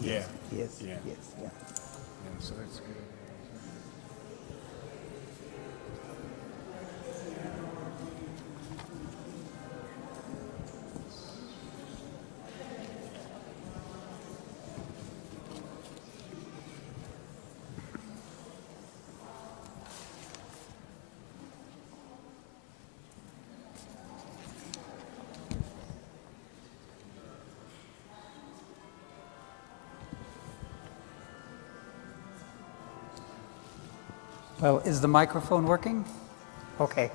Yeah. Yes, Yeah. yes, yeah. Yeah, so that's good. Well, is the microphone working? Okay.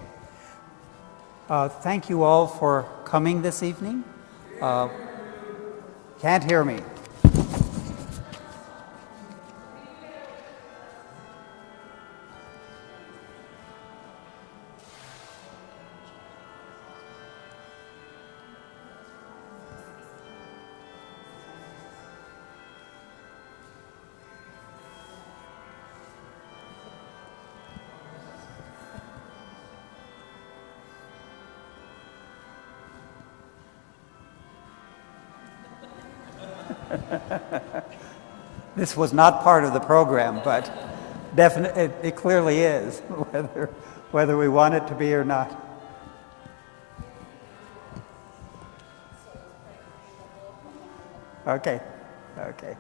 Thank you all for coming this evening. Can't hear me. This was not part of the program, but it clearly is, whether we want it to be or not. Okay, okay.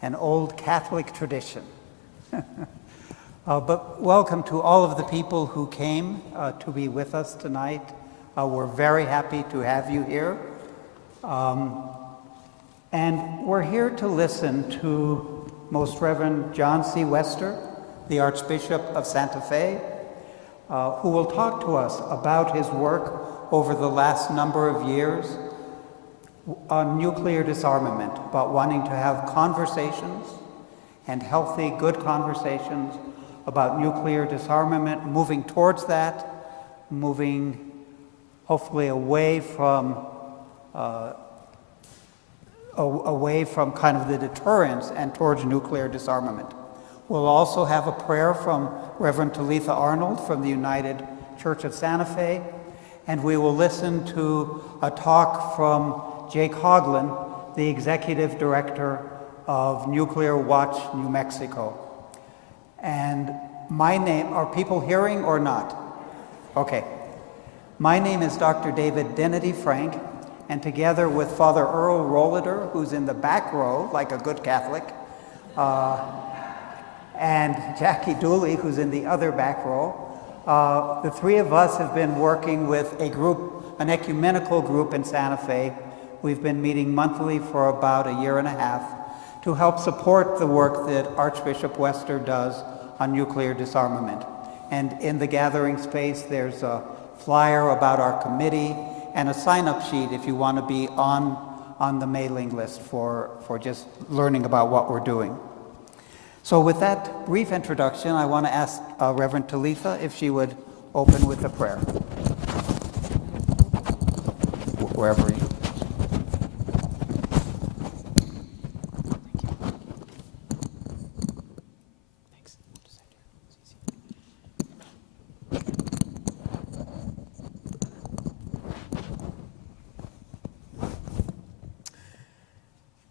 An old Catholic tradition. But welcome to all of the people who came to be with us tonight. We're very happy to have you here. And we're here to listen to Most Reverend John C. Wester, the Archbishop of Santa Fe, who will talk to us about his work over the last number of years on nuclear disarmament, about wanting to have conversations and healthy, good conversations about nuclear disarmament, moving towards that, moving hopefully away from kind of the deterrence and towards nuclear disarmament. We'll also have a prayer from Reverend Talitha Arnold from the United Church of Santa Fe, and we will listen to a talk from Jake Hoagland, the Executive Director of Nuclear Watch New Mexico. And my name, are people hearing or not? Okay. My name is Dr. David Denety Frank, and together with Father Earl Rolliter, who's in the back row, like a good Catholic, and Jackie Dooley, who's in the other back row, the three of us have been working with a group, an ecumenical group in Santa Fe. We've been meeting monthly for about a year and a half to help support the work that Archbishop Wester does on nuclear disarmament. And in the gathering space, there's a flyer about our committee and a sign-up sheet if you want to be on the mailing list for just learning about what we're doing. So with that brief introduction, I want to ask Reverend Talitha if she would open with a prayer. Wherever you.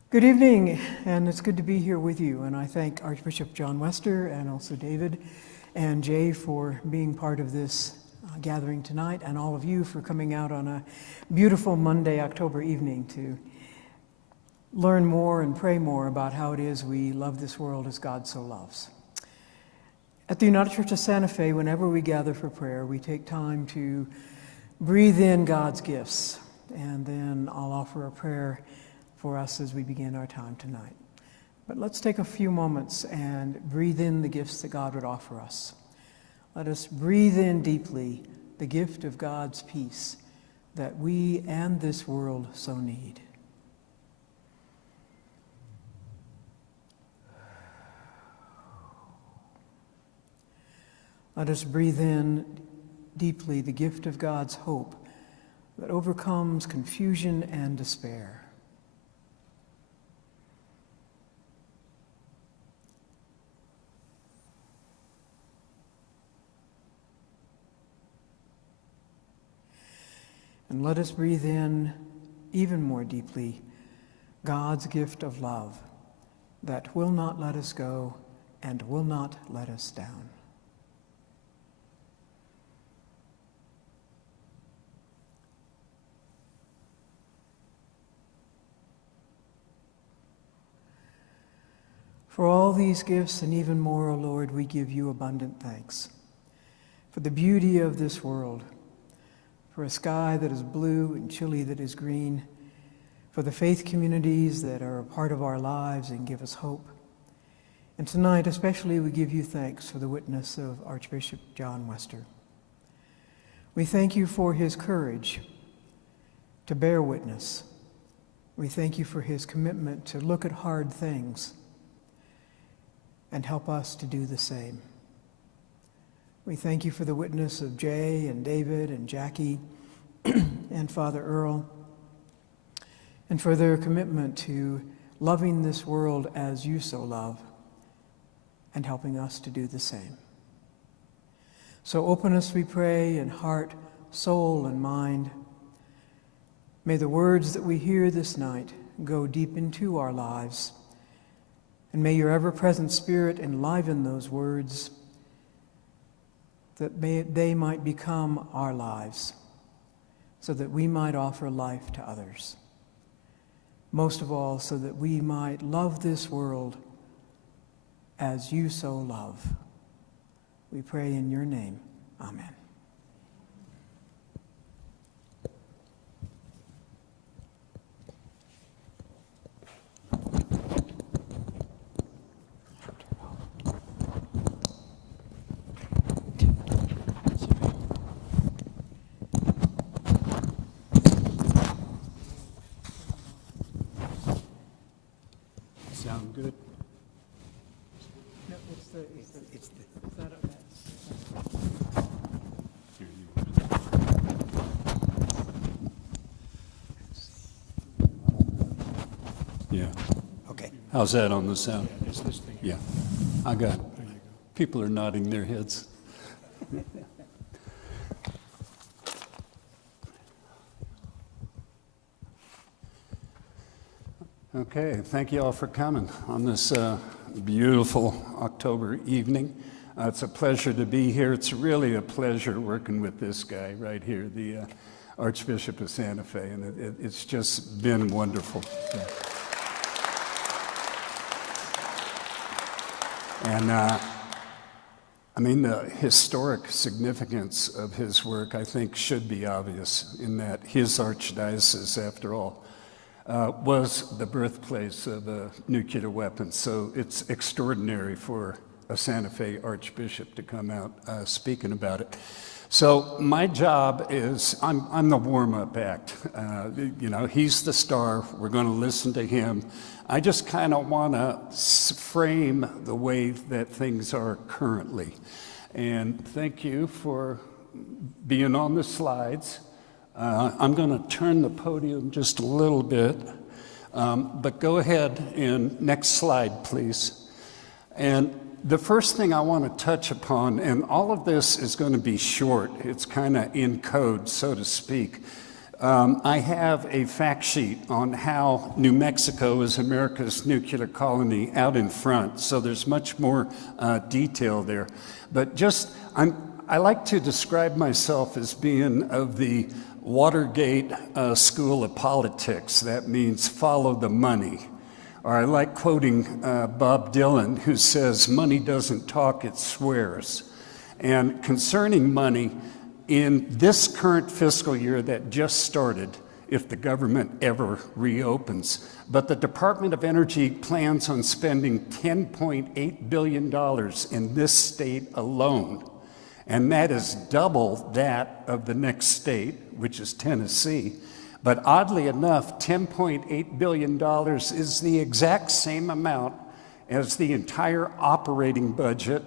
Good evening, and it's good to be here with you. And I thank Archbishop John Wester and also David and Jay for being part of this gathering tonight, and all of you for coming out on a beautiful Monday, October evening to learn more and pray more about how it is we love this world as God so loves. At the United Church of Santa Fe, whenever we gather for prayer, we take time to breathe in God's gifts, and then I'll offer a prayer for us as we begin our time tonight. But let's take a few moments and breathe in the gifts that God would offer us. Let us breathe in deeply the gift of God's peace that we and this world so need. Let us breathe in deeply the gift of God's hope that overcomes confusion and despair. And let us breathe in even more deeply God's gift of love that will not let us go and will not let us down. For all these gifts and even more, O Lord, we give you abundant thanks. For the beauty of this world, for a sky that is blue and chilly that is green, for the faith communities that are a part of our lives and give us hope. And tonight especially we give you thanks for the witness of Archbishop John Wester. We thank you for his courage to bear witness. We thank you for his commitment to look at hard things and help us to do the same. We thank you for the witness of Jay and David and Jackie and Father Earl, and for their commitment to loving this world as you so love and helping us to do the same. So open us, we pray, in heart, soul, and mind. May the words that we hear this night go deep into our lives, and may your ever-present Spirit enliven those words that they might become our lives, so that we might offer life to others. Most of all, so that we might love this world as you so love. We pray in your name. Amen. Sound good? No, it's that up there. Here, you- Yeah. Okay. How's that on the sound? It's this thing. Yeah, I got it. People are nodding their heads. Okay, thank you all for coming on this beautiful October evening. It's a pleasure to be here. It's really a pleasure working with this guy right here, the Archbishop of Santa Fe, and it's just been wonderful. And I mean, the historic significance of his work, I think, should be obvious in that his archdiocese, after all, was the birthplace of nuclear weapons. So it's extraordinary for a Santa Fe Archbishop to come out speaking about it. So my job is, I'm the warm-up act. You know, he's the star. We're going to listen to him. I just kind of want to frame the way that things are currently. And thank you for being on the slides. I'm going to turn the podium just a little bit, but go ahead and next slide, please. And the first thing I want to touch upon, and all of this is going to be short, it's kind of in code, so to speak. I have a fact sheet on how New Mexico is America's nuclear colony out in front, so there's much more detail there. But just, I like to describe myself as being of the Watergate school of politics. That means follow the money. Or I like quoting Bob Dylan, who says, money doesn't talk, it swears. And concerning money, in this current fiscal year that just started, if the government ever reopens, but the Department of Energy plans on spending $10.8 billion in this state alone. And that is double that of the next state, which is Tennessee. But oddly enough, $10.8 billion is the exact same amount as the entire operating budget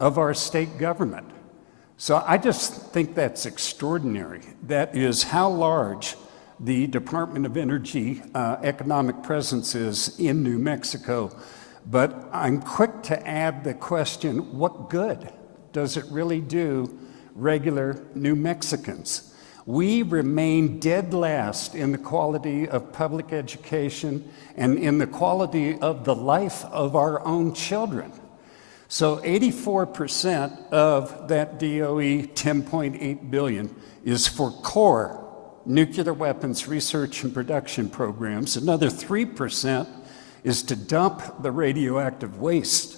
of our state government. So I just think that's extraordinary. That is how large the Department of Energy economic presence is in New Mexico. But I'm quick to add the question, what good does it really do regular New Mexicans? We remain dead last in the quality of public education and in the quality of the life of our own children. So 84% of that DOE $10.8 billion is for core nuclear weapons research and production programs. Another 3% is to dump the radioactive waste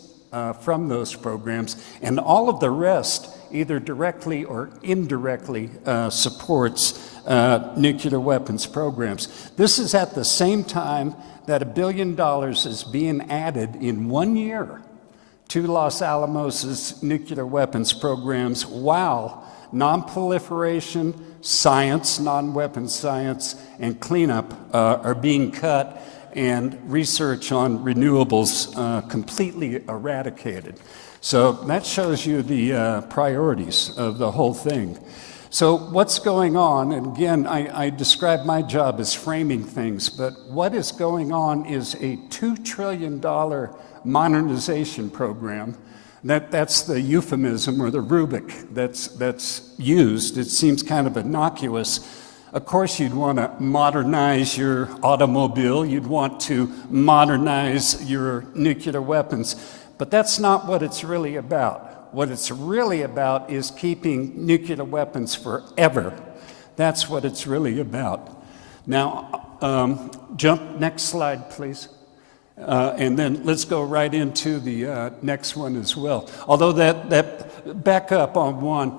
from those programs, and all of the rest either directly or indirectly supports nuclear weapons programs. This is at the same time that $1 billion is being added in 1 year to Los Alamos' nuclear weapons programs, while non-proliferation, science, non-weapons science, and cleanup are being cut, and research on renewables completely eradicated. So that shows you the priorities of the whole thing. So what's going on, and again, I describe my job as framing things, but what is going on is a $2 trillion modernization program. That's the euphemism or the rubric that's used. It seems kind of innocuous. Of course, you'd want to modernize your automobile, you'd want to modernize your nuclear weapons, but that's not what it's really about. What it's really about is keeping nuclear weapons forever. That's what it's really about. Now, jump next slide, please. And then let's go right into the next one as well. Although that back up on one,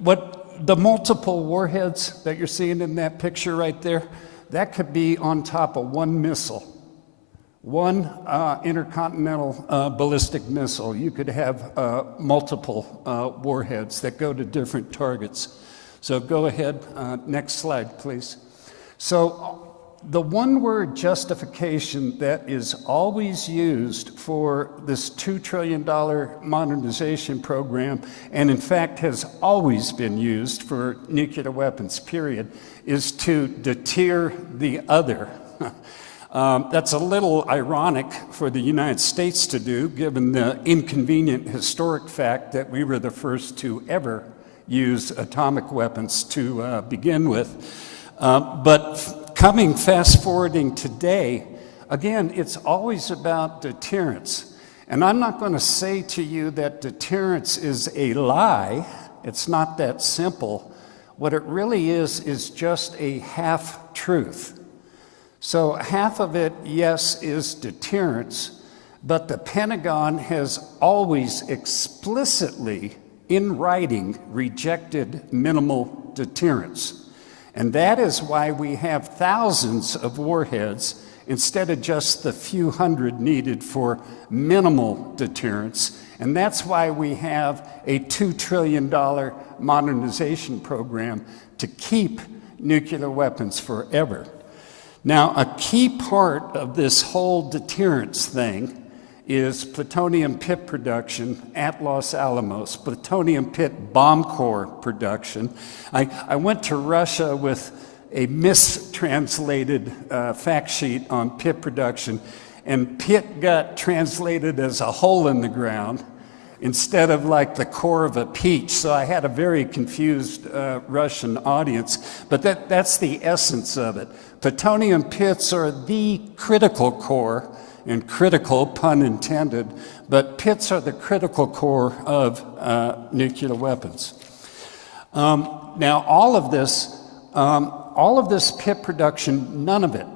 what the multiple warheads that you're seeing in that picture right there, that could be on top of one missile, one intercontinental ballistic missile. You could have multiple warheads that go to different targets. So go ahead, next slide, please. So the one-word justification that is always used for this $2 trillion modernization program, and in fact has always been used for nuclear weapons, period, is to deter the other. That's a little ironic for the United States to do, given the inconvenient historic fact that we were the first to ever use atomic weapons to begin with. But fast forwarding today, again, it's always about deterrence. And I'm not going to say to you that deterrence is a lie. It's not that simple. What it really is just a half-truth. So half of it, yes, is deterrence, but the Pentagon has always explicitly, in writing, rejected minimal deterrence. And that is why we have thousands of warheads instead of just the few hundred needed for minimal deterrence. And that's why we have a $2 trillion modernization program to keep nuclear weapons forever. Now, a key part of this whole deterrence thing is plutonium pit production at Los Alamos, plutonium pit bomb core production. I went to Russia with a mistranslated fact sheet on pit production, and pit got translated as a hole in the ground instead of like the core of a peach. So I had a very confused Russian audience, but that's the essence of it. Plutonium pits are the critical core, and critical, pun intended, but pits are the critical core of nuclear weapons. Now, all of this pit production, none of it,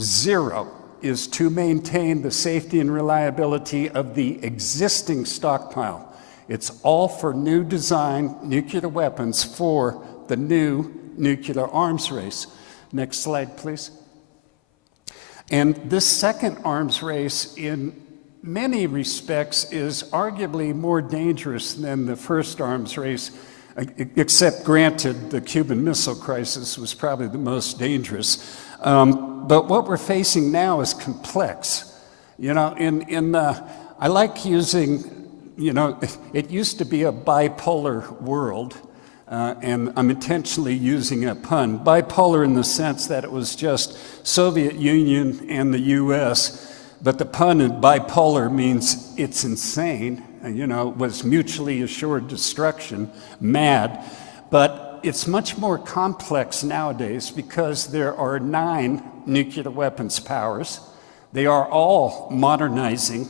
zero, is to maintain the safety and reliability of the existing stockpile. It's all for new design nuclear weapons for the new nuclear arms race. Next slide, please. And this second arms race, in many respects, is arguably more dangerous than the first arms race, except granted the Cuban Missile Crisis was probably the most dangerous. But what we're facing now is complex. You know, I like using you know, it used to be a bipolar world, and I'm intentionally using a pun. Bipolar in the sense that it was just Soviet Union and the US, but the pun in bipolar means it's insane, you know, was mutually assured destruction, mad. But it's much more complex nowadays because there are 9 nuclear weapons powers. They are all modernizing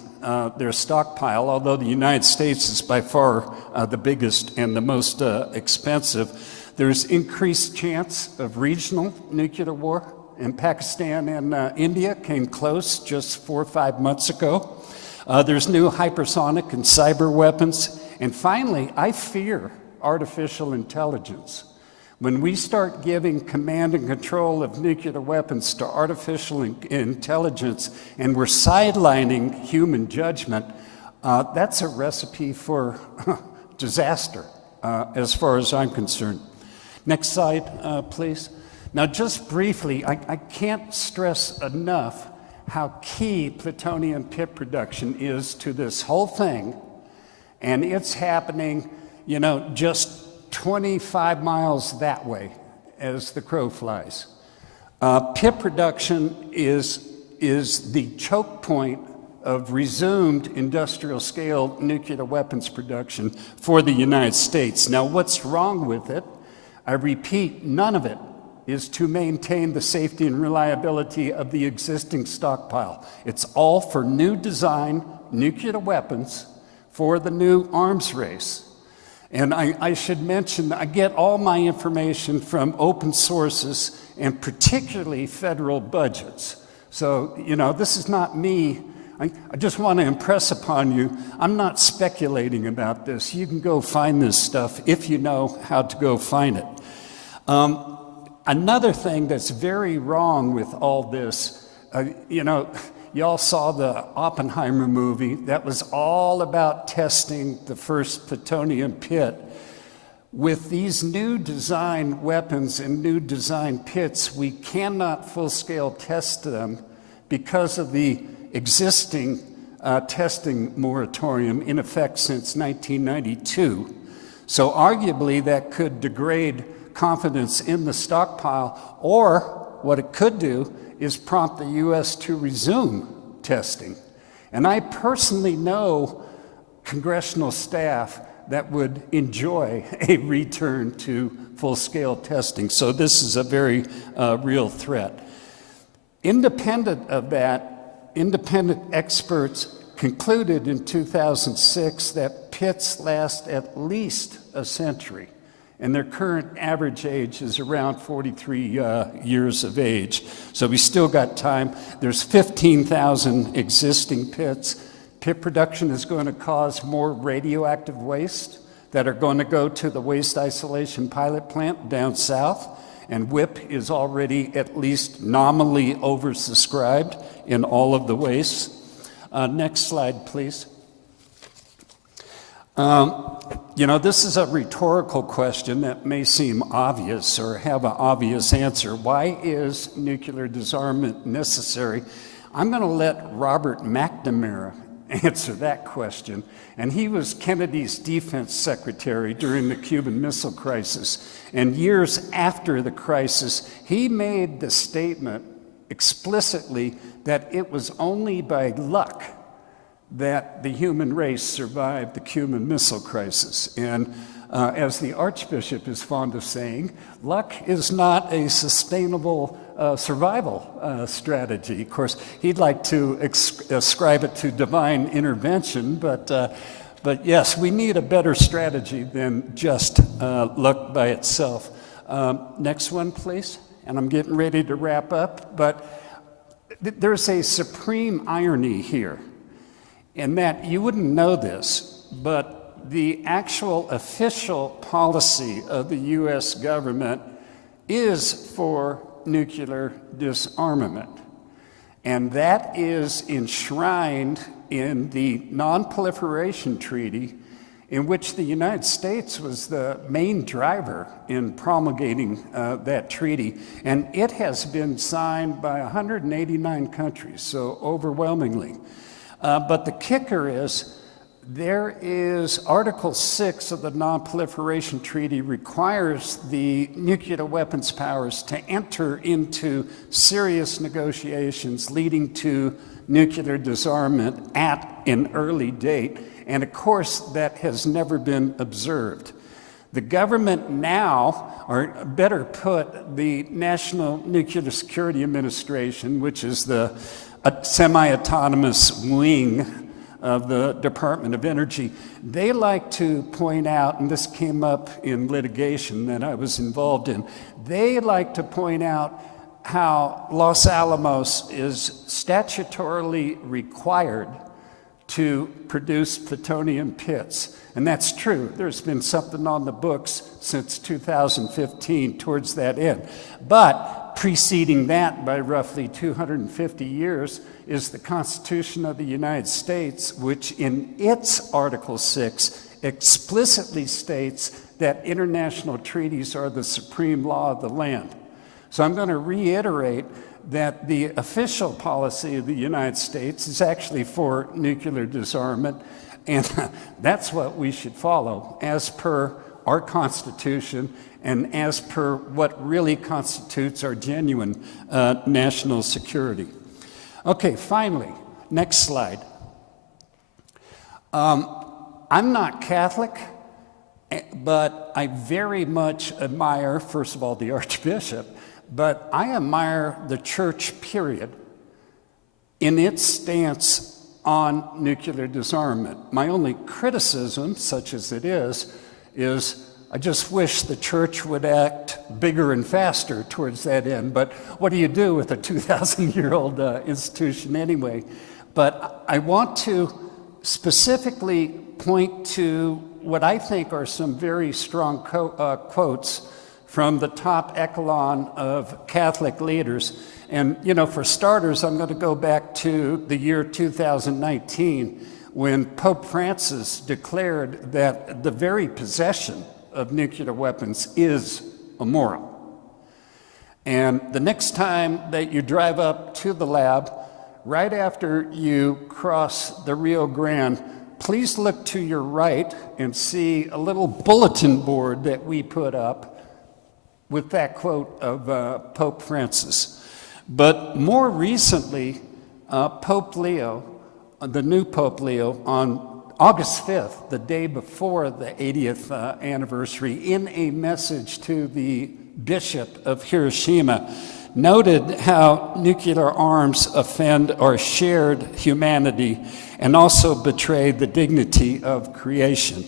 their stockpile, although the United States is by far the biggest and the most expensive. There's increased chance of regional nuclear war, and Pakistan and India came close just 4 or 5 months ago. There's new hypersonic and cyber weapons. And finally, I fear artificial intelligence. When we start giving command and control of nuclear weapons to artificial intelligence and we're sidelining human judgment, that's a recipe for disaster, as far as I'm concerned. Next slide, please. Now, just briefly, I can't stress enough how key plutonium pit production is to this whole thing, and it's happening, you know, just 25 miles that way as the crow flies. Pit production is the choke point of resumed industrial scale nuclear weapons production for the United States. Now, what's wrong with it? I repeat, none of it is to maintain the safety and reliability of the existing stockpile. It's all for new design nuclear weapons for the new arms race. And I should mention, I get all my information from open sources and particularly federal budgets. So, you know, this is not me. I just want to impress upon you, I'm not speculating about this. You can go find this stuff if you know how to go find it. Another thing that's very wrong with all this, you know, y'all saw the Oppenheimer movie. That was all about testing the first plutonium pit. With these new design weapons and new design pits, we cannot full-scale test them because of the existing testing moratorium in effect since 1992. So arguably that could degrade confidence in the stockpile, or what it could do is prompt the U.S. to resume testing. And I personally know congressional staff that would enjoy a return to full-scale testing. So this is a very real threat. Independent of that, independent experts concluded in 2006 that pits last at least a century, and their current average age is around 43 years of age. So we still got time. There's 15,000 existing pits. Pit production is going to cause more radioactive waste that are going to go to the waste isolation pilot plant down south, and WIP is already at least nominally oversubscribed in all of the wastes. Next slide, please. You know, this is a rhetorical question that may seem obvious or have an obvious answer. Why is nuclear disarmament necessary? I'm going to let Robert McNamara answer that question. And he was Kennedy's defense secretary during the Cuban Missile Crisis. And years after the crisis, he made the statement explicitly that it was only by luck that the human race survived the Cuban Missile Crisis. And as the Archbishop is fond of saying, luck is not a sustainable survival strategy. Of course, he'd like to ascribe it to divine intervention, but yes, we need a better strategy than just luck by itself. Next one, please. And I'm getting ready to wrap up, but there's a supreme irony here, in that you wouldn't know this, but the actual official policy of the US government is for nuclear disarmament. And that is enshrined in the Non-Proliferation Treaty, in which the United States was the main driver in promulgating that treaty. And it has been signed by 189 countries, so overwhelmingly. But the kicker is there is Article 6 of the Non-Proliferation Treaty requires the nuclear weapons powers to enter into serious negotiations leading to nuclear disarmament at an early date, and of course that has never been observed. The government now, or better put, the National Nuclear Security Administration, which is the semi-autonomous wing of the Department of Energy, they like to point out, and this came up in litigation that I was involved in, they like to point out how Los Alamos is statutorily required to produce plutonium pits. And that's true. There's been something on the books since 2015 towards that end. But preceding that by roughly 250 years is the Constitution of the United States, which in its Article 6 explicitly states that international treaties are the supreme law of the land. So I'm going to reiterate that the official policy of the United States is actually for nuclear disarmament, and that's what we should follow as per our Constitution and as per what really constitutes our genuine national security. Okay, finally, next slide. I'm not Catholic, but I very much admire, first of all, the Archbishop, but I admire the church, period, in its stance on nuclear disarmament. My only criticism, such as it is I just wish the church would act bigger and faster towards that end. But what do you do with a 2,000-year-old institution anyway? But I want to specifically point to what I think are some very strong quotes from the top echelon of Catholic leaders. And, you know, for starters, I'm going to go back to the year 2019 when Pope Francis declared that the very possession of nuclear weapons is immoral. And the next time that you drive up to the lab, right after you cross the Rio Grande, please look to your right and see a little bulletin board that we put up with that quote of Pope Francis. But more recently, Pope Leo, the new Pope Leo, on August 5th, the day before the 80th anniversary, in a message to the Bishop of Hiroshima, noted how nuclear arms offend our shared humanity and also betray the dignity of creation.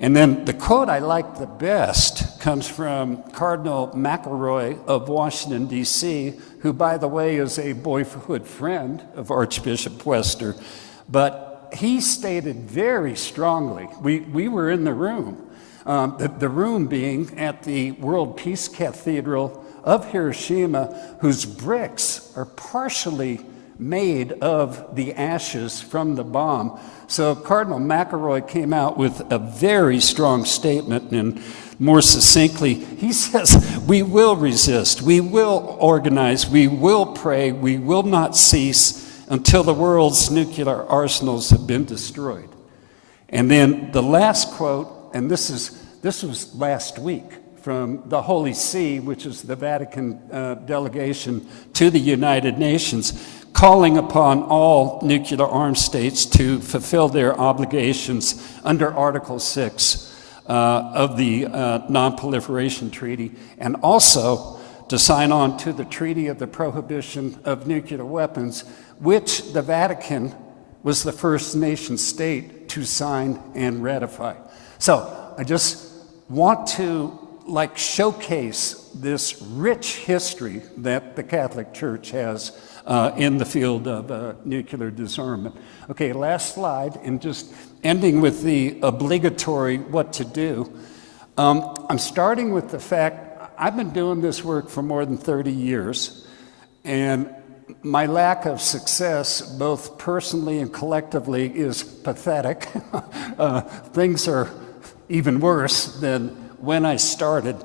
And then the quote I like the best comes from Cardinal McElroy of Washington, D.C., who, by the way, is a boyhood friend of Archbishop Wester. But he stated very strongly, we were in the room, the room being at the World Peace Cathedral of Hiroshima, whose bricks are partially made of the ashes from the bomb. So Cardinal McElroy came out with a very strong statement, and more succinctly, he says, we will resist, we will organize, we will pray, we will not cease until the world's nuclear arsenals have been destroyed. And then the last quote, and this was last week, from the Holy See, which is the Vatican delegation to the United Nations, calling upon all nuclear armed states to fulfill their obligations under Article 6 of the Non-Proliferation Treaty, and also to sign on to the Treaty of the Prohibition of Nuclear Weapons, which the Vatican was the first nation state to sign and ratify. So I just want to showcase this rich history that the Catholic Church has in the field of nuclear disarmament. Okay, last slide, and just ending with the obligatory what to do. I'm starting with the fact I've been doing this work for more than 30 years, and my lack of success, both personally and collectively, is pathetic. Things are even worse than when I started.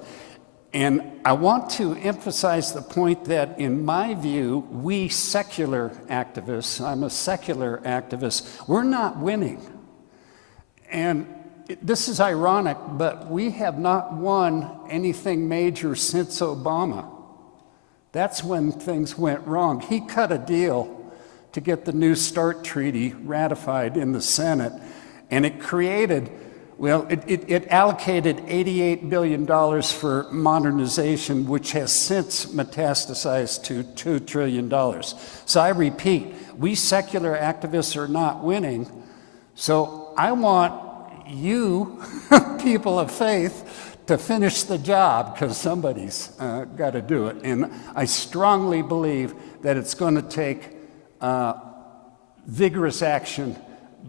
And I want to emphasize the point that, in my view, we secular activists, I'm a secular activist, we're not winning. And this is ironic, but we have not won anything major since Obama. That's when things went wrong. He cut a deal to get the New START treaty ratified in the Senate, and it created, well, it allocated $88 billion for modernization, which has since metastasized to $2 trillion. So I repeat, we secular activists are not winning, so I want you, people of faith, to finish the job, because somebody's got to do it. And I strongly believe that it's going to take vigorous action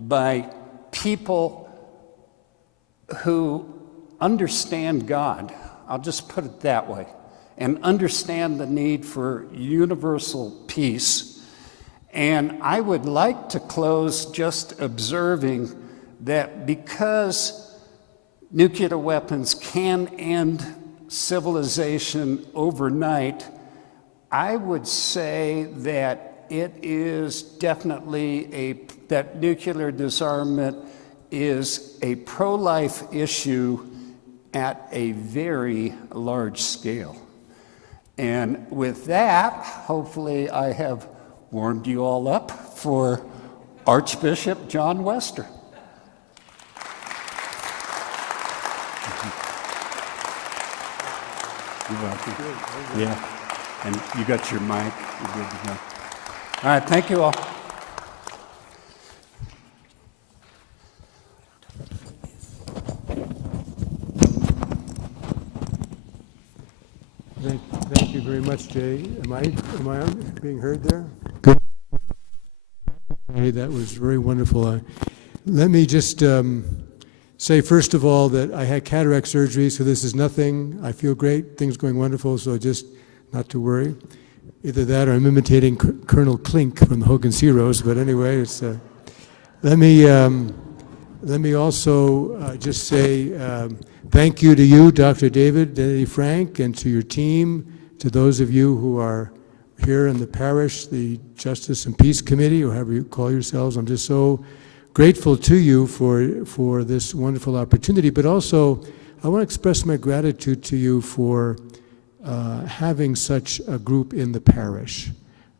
by people who understand God, I'll just put it that way, and understand the need for universal peace. And I would like to close just observing that because nuclear weapons can end civilization overnight, I would say that it is definitely that nuclear disarmament is a pro-life issue at a very large scale. And with that, hopefully I have warmed you all up for Archbishop John Wester. You're welcome. Yeah, and you got your mic. You're good to go. All right, thank you all. Thank you very much, Jay. Am I being heard there? Good. Hey, that was very wonderful. Let me just say, first of all, that I had cataract surgery, so this is nothing. I feel great. Things going wonderful, so just not to worry. Either that or I'm imitating Colonel Klink from the Hogan's Heroes, but anyway, it's, let me also just say thank you to you, Dr. David Frank, and to your team, to those of you who are here in the parish, the Justice and Peace Committee, or however you call yourselves. I'm just so grateful to you for this wonderful opportunity, but also I want to express my gratitude to you for having such a group in the parish.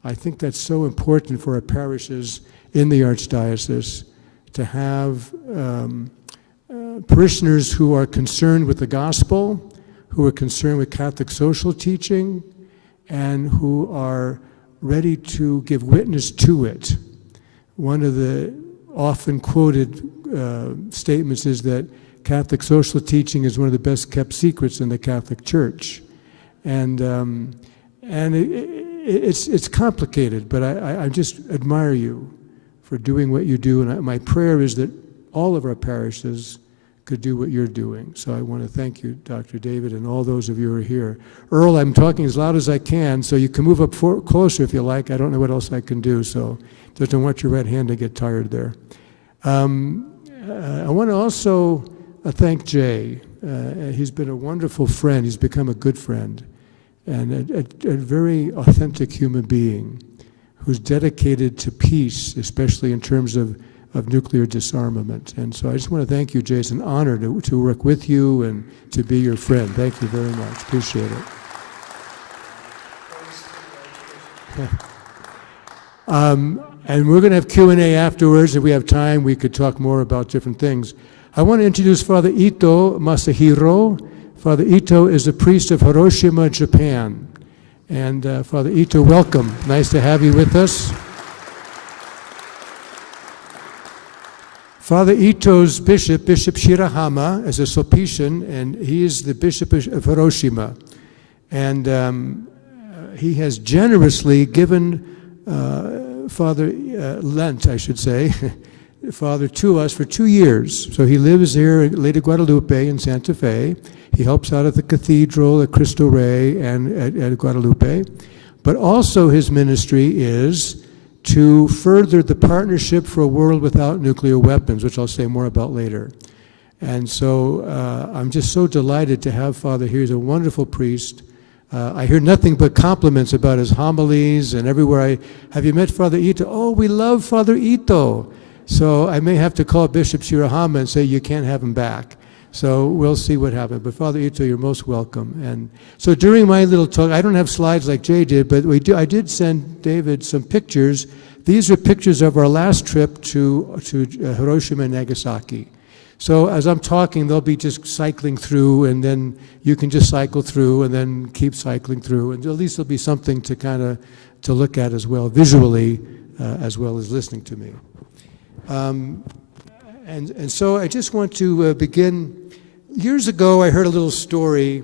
I think that's so important for our parishes in the Archdiocese to have parishioners who are concerned with the gospel, who are concerned with Catholic social teaching, and who are ready to give witness to it. One of the often quoted statements is that Catholic social teaching is one of the best kept secrets in the Catholic Church. And it's complicated, but I just admire you for doing what you do. And my prayer is that all of our parishes could do what you're doing. So I want to thank you, Dr. David, and all those of you who are here. Earl, I'm talking as loud as I can, so you can move up closer if you like. I don't know what else I can do, so just don't want your right hand to get tired there. I want to also thank Jay. He's been a wonderful friend. He's become a good friend and a very authentic human being who's dedicated to peace, especially in terms of nuclear disarmament. And so I just want to thank you, Jay. It's an honor to work with you and to be your friend. Thank you very much. Appreciate it. And we're going to have Q&A afterwards. If we have time, we could talk more about different things. I want to introduce Father Ito Masahiro. Father Ito is a priest of Hiroshima, Japan. And Father Ito, welcome. Nice to have you with us. Father Ito's bishop, Bishop Shirahama, is a Sulpician, and he is the bishop of Hiroshima. And he has generously given Father Lent, I should say, Father to us for 2 years. So he lives here at Lady Guadalupe in Santa Fe. He helps out at the cathedral, at Cristo Rey, and at Guadalupe. But also his ministry is to further the partnership for a world without nuclear weapons, which I'll say more about later. And so I'm just so delighted to have Father here. He's a wonderful priest. I hear nothing but compliments about his homilies, and everywhere have you met Father Ito? Oh, we love Father Ito. So I may have to call Bishop Shirahama and say you can't have him back. So we'll see what happens. But Father Ito, you're most welcome. And so during my little talk, I don't have slides like Jay did, but I did send David some pictures. These are pictures of our last trip to Hiroshima and Nagasaki. So as I'm talking, they'll be just cycling through, and then you can just cycle through and then keep cycling through. And at least there'll be something to kind of to look at as well, visually, as well as listening to me. And so I just want to begin. Years ago, I heard a little story.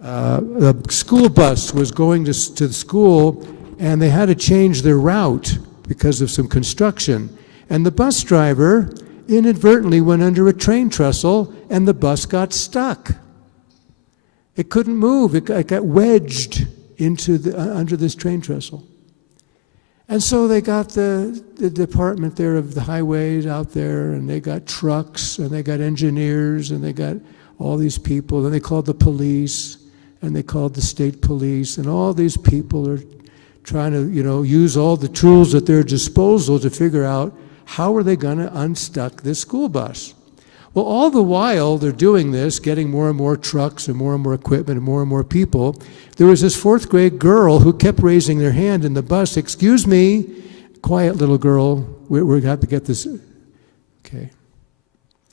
A school bus was going to the school, and they had to change their route because of some construction. And the bus driver inadvertently went under a train trestle, and the bus got stuck. It couldn't move. It got wedged into under this train trestle. And so they got the department there of the highways out there, and they got trucks, and they got engineers, and they got all these people. Then they called the police, and they called the state police, and all these people are trying to, use all the tools at their disposal to figure out how are they going to unstuck this school bus. Well, all the while they're doing this, getting more and more trucks and more equipment and more people, there was this 4th grade girl who kept raising their hand in the bus. Excuse me, quiet little girl, we're going to have to get this, okay.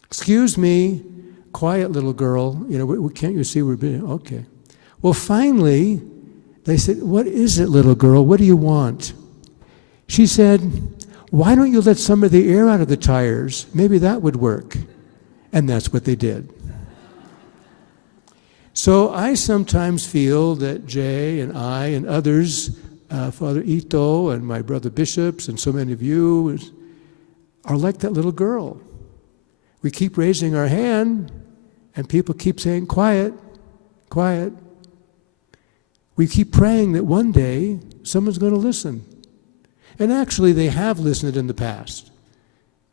Excuse me, quiet little girl, can't you see we're being, okay. Well, finally, they said, what is it, little girl, what do you want? She said, why don't you let some of the air out of the tires? Maybe that would work. And that's what they did. So I sometimes feel that Jay and I and others, Father Ito and my brother bishops and so many of you are like that little girl. We keep raising our hand and people keep saying, quiet, quiet. We keep praying that one day someone's going to listen. And actually they have listened in the past.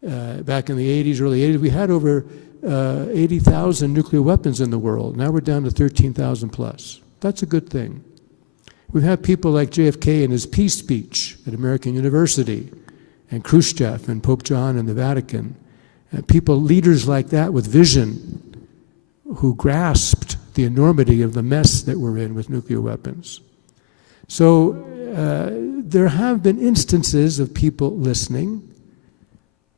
Back in the 80s, early 80s, we had over 80,000 nuclear weapons in the world. Now we're down to 13,000 plus. That's a good thing. We've had people like JFK in his peace speech at American University, and Khrushchev and Pope John in the Vatican. Leaders like that with vision who grasped the enormity of the mess that we're in with nuclear weapons. So there have been instances of people listening,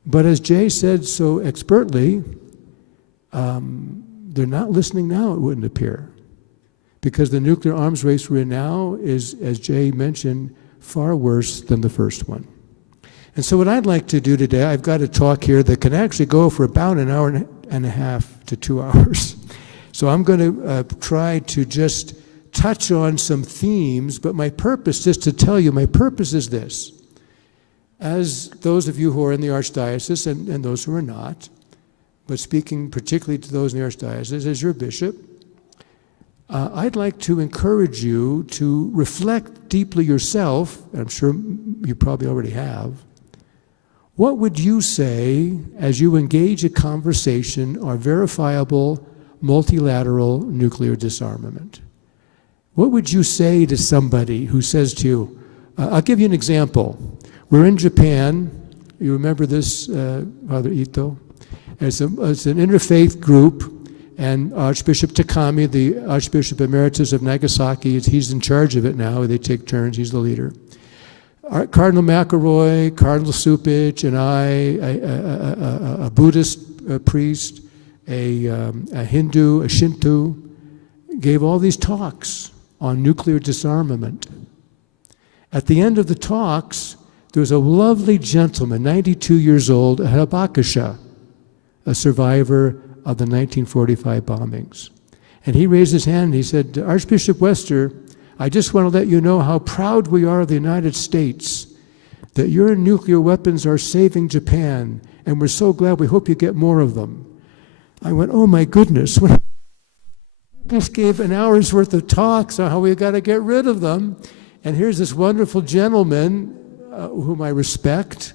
but as Jay said so expertly, they're not listening now, it wouldn't appear. Because the nuclear arms race we're in now is, as Jay mentioned, far worse than the first one. And so what I'd like to do today, I've got a talk here that can actually go for about an hour and a half to 2 hours. So I'm going to try to just touch on some themes, but my purpose, just to tell you, my purpose is this. As those of you who are in the Archdiocese and those who are not, but speaking particularly to those in the Archdiocese, as your bishop, I'd like to encourage you to reflect deeply yourself, and I'm sure you probably already have. What would you say as you engage a conversation on verifiable multilateral nuclear disarmament? What would you say to somebody who says to you, I'll give you an example. We're in Japan. You remember this, Father Ito? It's an interfaith group, and Archbishop Takami, the Archbishop Emeritus of Nagasaki, he's in charge of it now. They take turns. He's the leader. Cardinal McElroy, Cardinal Supich, and a Buddhist priest, a Hindu, a Shinto, gave all these talks on nuclear disarmament. At the end of the talks, there was a lovely gentleman, 92 years old, a Habakasha, a survivor of the 1945 bombings. And he raised his hand and he said, Archbishop Wester, I just want to let you know how proud we are of the United States, that your nuclear weapons are saving Japan, and we're so glad. We hope you get more of them. I went, oh my goodness, what just gave an hour's worth of talks on how we've got to get rid of them. And here's this wonderful gentleman whom I respect.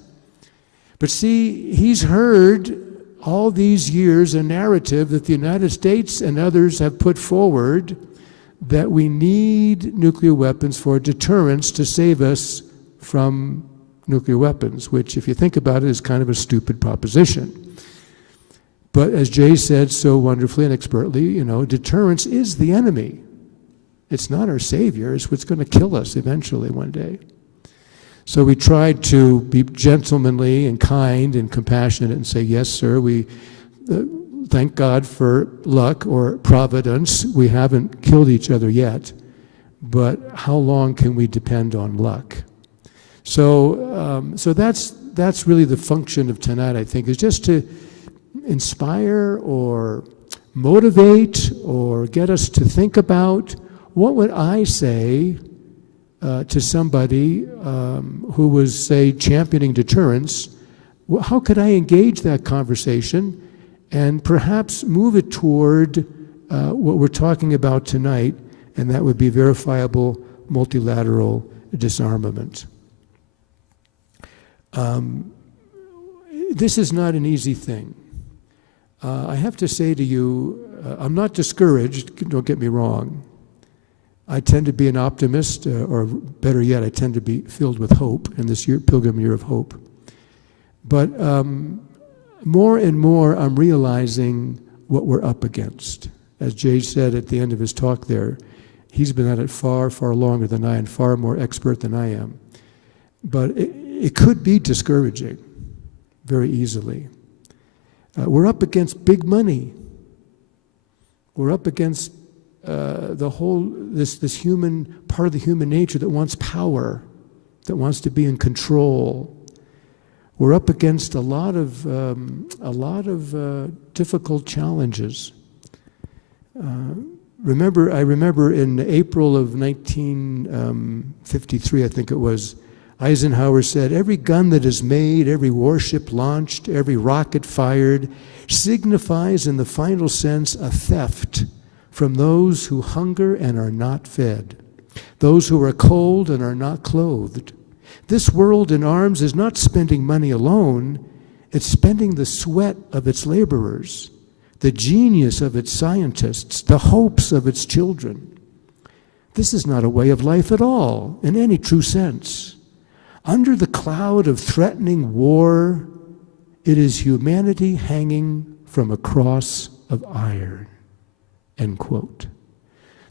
But see, he's heard all these years a narrative that the United States and others have put forward that we need nuclear weapons for deterrence to save us from nuclear weapons, which, if you think about it, is kind of a stupid proposition. But as Jay said so wonderfully and expertly, deterrence is the enemy. It's not our savior. It's what's going to kill us eventually one day. So we tried to be gentlemanly and kind and compassionate and say, yes, sir, we thank God for luck or providence. We haven't killed each other yet, but how long can we depend on luck? So that's really the function of tonight, I think, is just to inspire or motivate or get us to think about, what would I say to somebody who was, say, championing deterrence? How could I engage that conversation and perhaps move it toward what we're talking about tonight, and that would be verifiable multilateral disarmament. This is not an easy thing. I have to say to you, I'm not discouraged, don't get me wrong. I tend to be an optimist, or better yet, I tend to be filled with hope in this pilgrim year of hope. But more and more, I'm realizing what we're up against. As Jay said at the end of his talk there, he's been at it far, far longer than I and far more expert than I am. But it could be discouraging very easily. We're up against big money. We're up against the whole, this human, part of the human nature that wants power, that wants to be in control. We're up against a lot of difficult challenges. I remember in April of 1953, I think it was, Eisenhower said, every gun that is made, every warship launched, every rocket fired signifies in the final sense a theft from those who hunger and are not fed, those who are cold and are not clothed. This world in arms is not spending money alone, it's spending the sweat of its laborers, the genius of its scientists, the hopes of its children. This is not a way of life at all, in any true sense. Under the cloud of threatening war, it is humanity hanging from a cross of iron. End quote.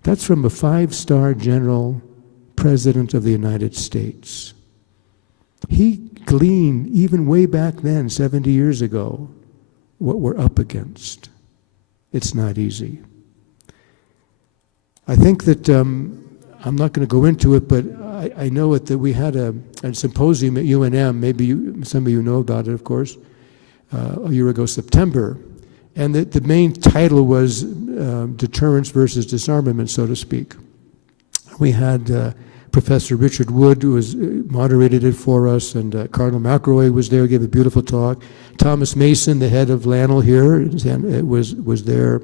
That's from a 5-star general, President of the United States. He gleaned, even way back then, 70 years ago, what we're up against. It's not easy. I think that, I'm not going to go into it, but I know that we had a symposium at UNM, maybe some of you know about it, of course, a year ago, September. And the main title was Deterrence versus Disarmament, so to speak. We had Professor Richard Wood, who moderated it for us, and Cardinal McElroy was there, gave a beautiful talk. Thomas Mason, the head of LANL here, was there.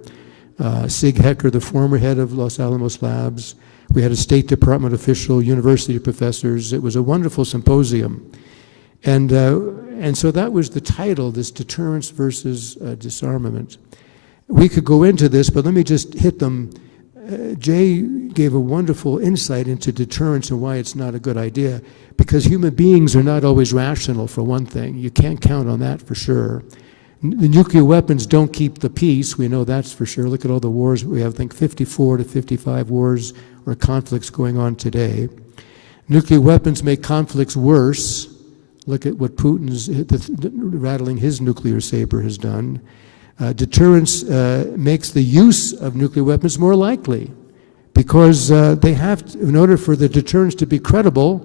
Sig Hecker, the former head of Los Alamos Labs. We had a State Department official, university professors. It was a wonderful symposium. And so that was the title, this deterrence versus disarmament. We could go into this, but let me just hit them. Jay gave a wonderful insight into deterrence and why it's not a good idea, because human beings are not always rational, for one thing. You can't count on that for sure. The nuclear weapons don't keep the peace, we know that's for sure. Look at all the wars we have, I think 54 to 55 wars or conflicts going on today. Nuclear weapons make conflicts worse. Look at what Putin's rattling his nuclear saber has done. Deterrence makes the use of nuclear weapons more likely, because they have to, in order for the deterrence to be credible,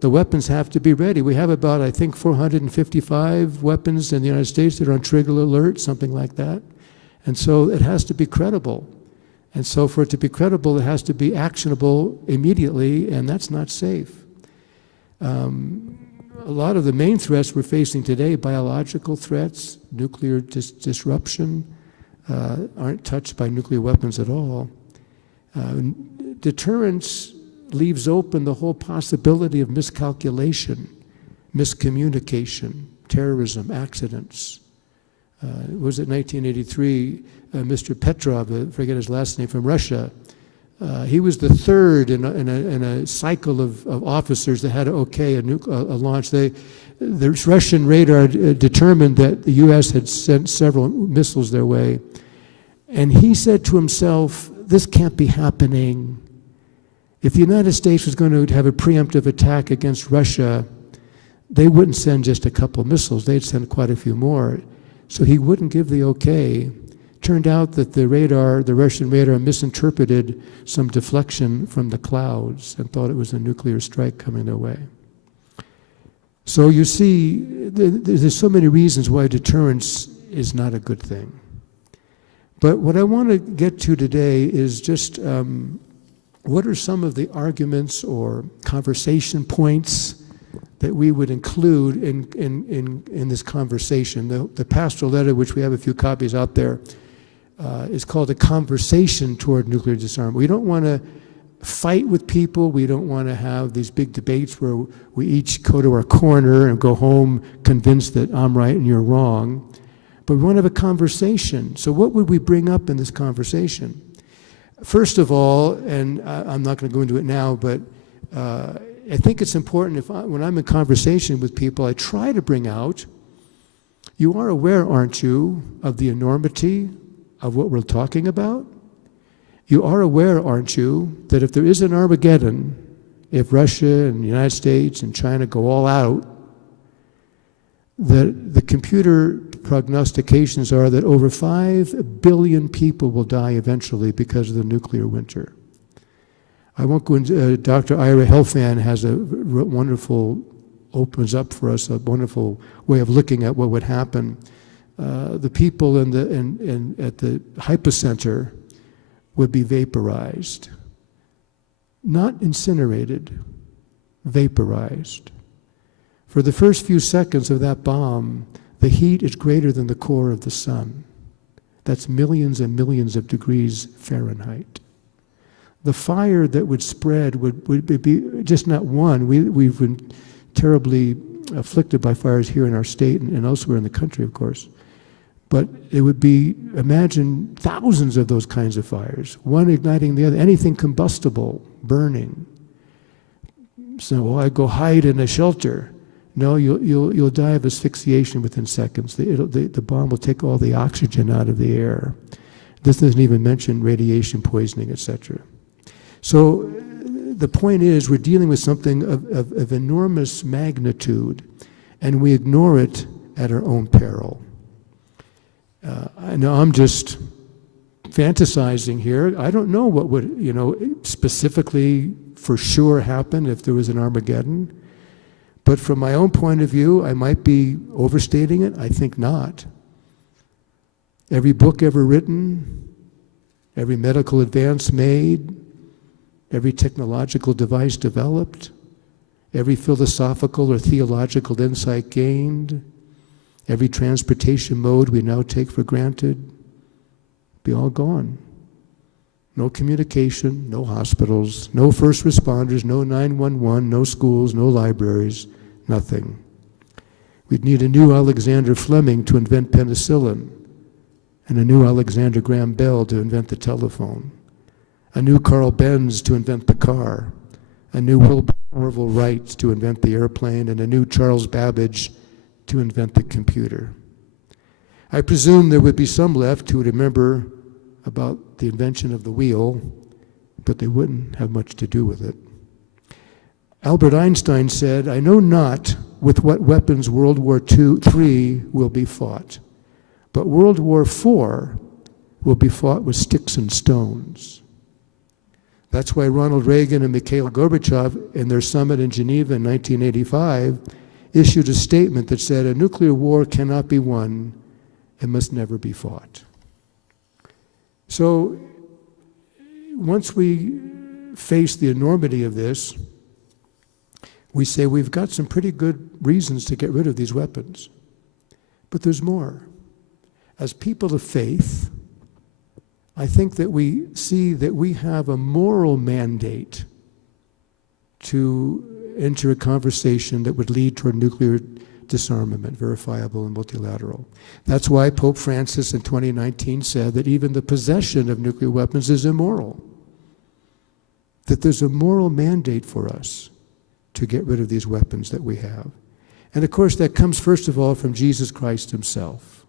the weapons have to be ready. We have about, I think, 455 weapons in the United States that are on trigger alert, something like that. And so it has to be credible. And so for it to be credible, it has to be actionable immediately, and that's not safe. A lot of the main threats we're facing today, biological threats, nuclear disruption, aren't touched by nuclear weapons at all. Deterrence leaves open the whole possibility of miscalculation, miscommunication, terrorism, accidents. Was it 1983, Mr. Petrov, I forget his last name, from Russia, He was the third in a cycle of officers that had to okay a launch. The Russian radar determined that the U.S. had sent several missiles their way. And he said to himself, this can't be happening. If the United States was going to have a preemptive attack against Russia, they wouldn't send just a couple missiles. They'd send quite a few more. So he wouldn't give the okay. Turned out that the Russian radar misinterpreted some deflection from the clouds and thought it was a nuclear strike coming their way. So you see, there's so many reasons why deterrence is not a good thing. But what I want to get to today is just what are some of the arguments or conversation points that we would include in this conversation. The pastoral letter, which we have a few copies out there, is called A Conversation Toward Nuclear Disarmament. We don't want to fight with people. We don't want to have these big debates where we each go to our corner and go home convinced that I'm right and you're wrong. But we want to have a conversation. So what would we bring up in this conversation? First of all, and I'm not going to go into it now, but I think it's important when I'm in conversation with people, I try to bring out, you are aware, aren't you, of the enormity of what we're talking about? You are aware, aren't you, that if there is an Armageddon, if Russia and the United States and China go all out, that the computer prognostications are that over 5 billion people will die eventually because of the nuclear winter. I won't go into, Dr. Ira Helfand has a wonderful, opens up for us a wonderful way of looking at what would happen. The people at the hypocenter would be vaporized. Not incinerated, vaporized. For the first few seconds of that bomb, the heat is greater than the core of the sun. That's millions and millions of degrees Fahrenheit. The fire that would spread would be just not one. We've been terribly afflicted by fires here in our state and elsewhere in the country, of course. But it would be, imagine thousands of those kinds of fires, one igniting the other, anything combustible, burning. So, well, I go hide in a shelter. No, you'll die of asphyxiation within seconds. The bomb will take all the oxygen out of the air. This doesn't even mention radiation poisoning, etc. So the point is, we're dealing with something of enormous magnitude, and we ignore it at our own peril. I know I'm just fantasizing here. I don't know what would, specifically for sure happen if there was an Armageddon. But from my own point of view, I might be overstating it. I think not. Every book ever written, every medical advance made, every technological device developed, every philosophical or theological insight gained, every transportation mode we now take for granted, be all gone. No communication, no hospitals, no first responders, no 911, no schools, no libraries, nothing. We'd need a new Alexander Fleming to invent penicillin, and a new Alexander Graham Bell to invent the telephone, a new Carl Benz to invent the car, a new Wilbur Orville Wright to invent the airplane, and a new Charles Babbage to invent the computer. I presume there would be some left who would remember about the invention of the wheel, but they wouldn't have much to do with it. Albert Einstein said, "I know not with what weapons World War III will be fought, but World War IV will be fought with sticks and stones." That's why Ronald Reagan and Mikhail Gorbachev, in their summit in Geneva in 1985, issued a statement that said, "A nuclear war cannot be won and must never be fought." So once we face the enormity of this, we say we've got some pretty good reasons to get rid of these weapons. But there's more. As people of faith, I think that we see that we have a moral mandate to enter a conversation that would lead toward nuclear disarmament, verifiable and multilateral. That's why Pope Francis in 2019 said that even the possession of nuclear weapons is immoral. that there's a moral mandate for us to get rid of these weapons that we have. And of course, that comes first of all from Jesus Christ himself.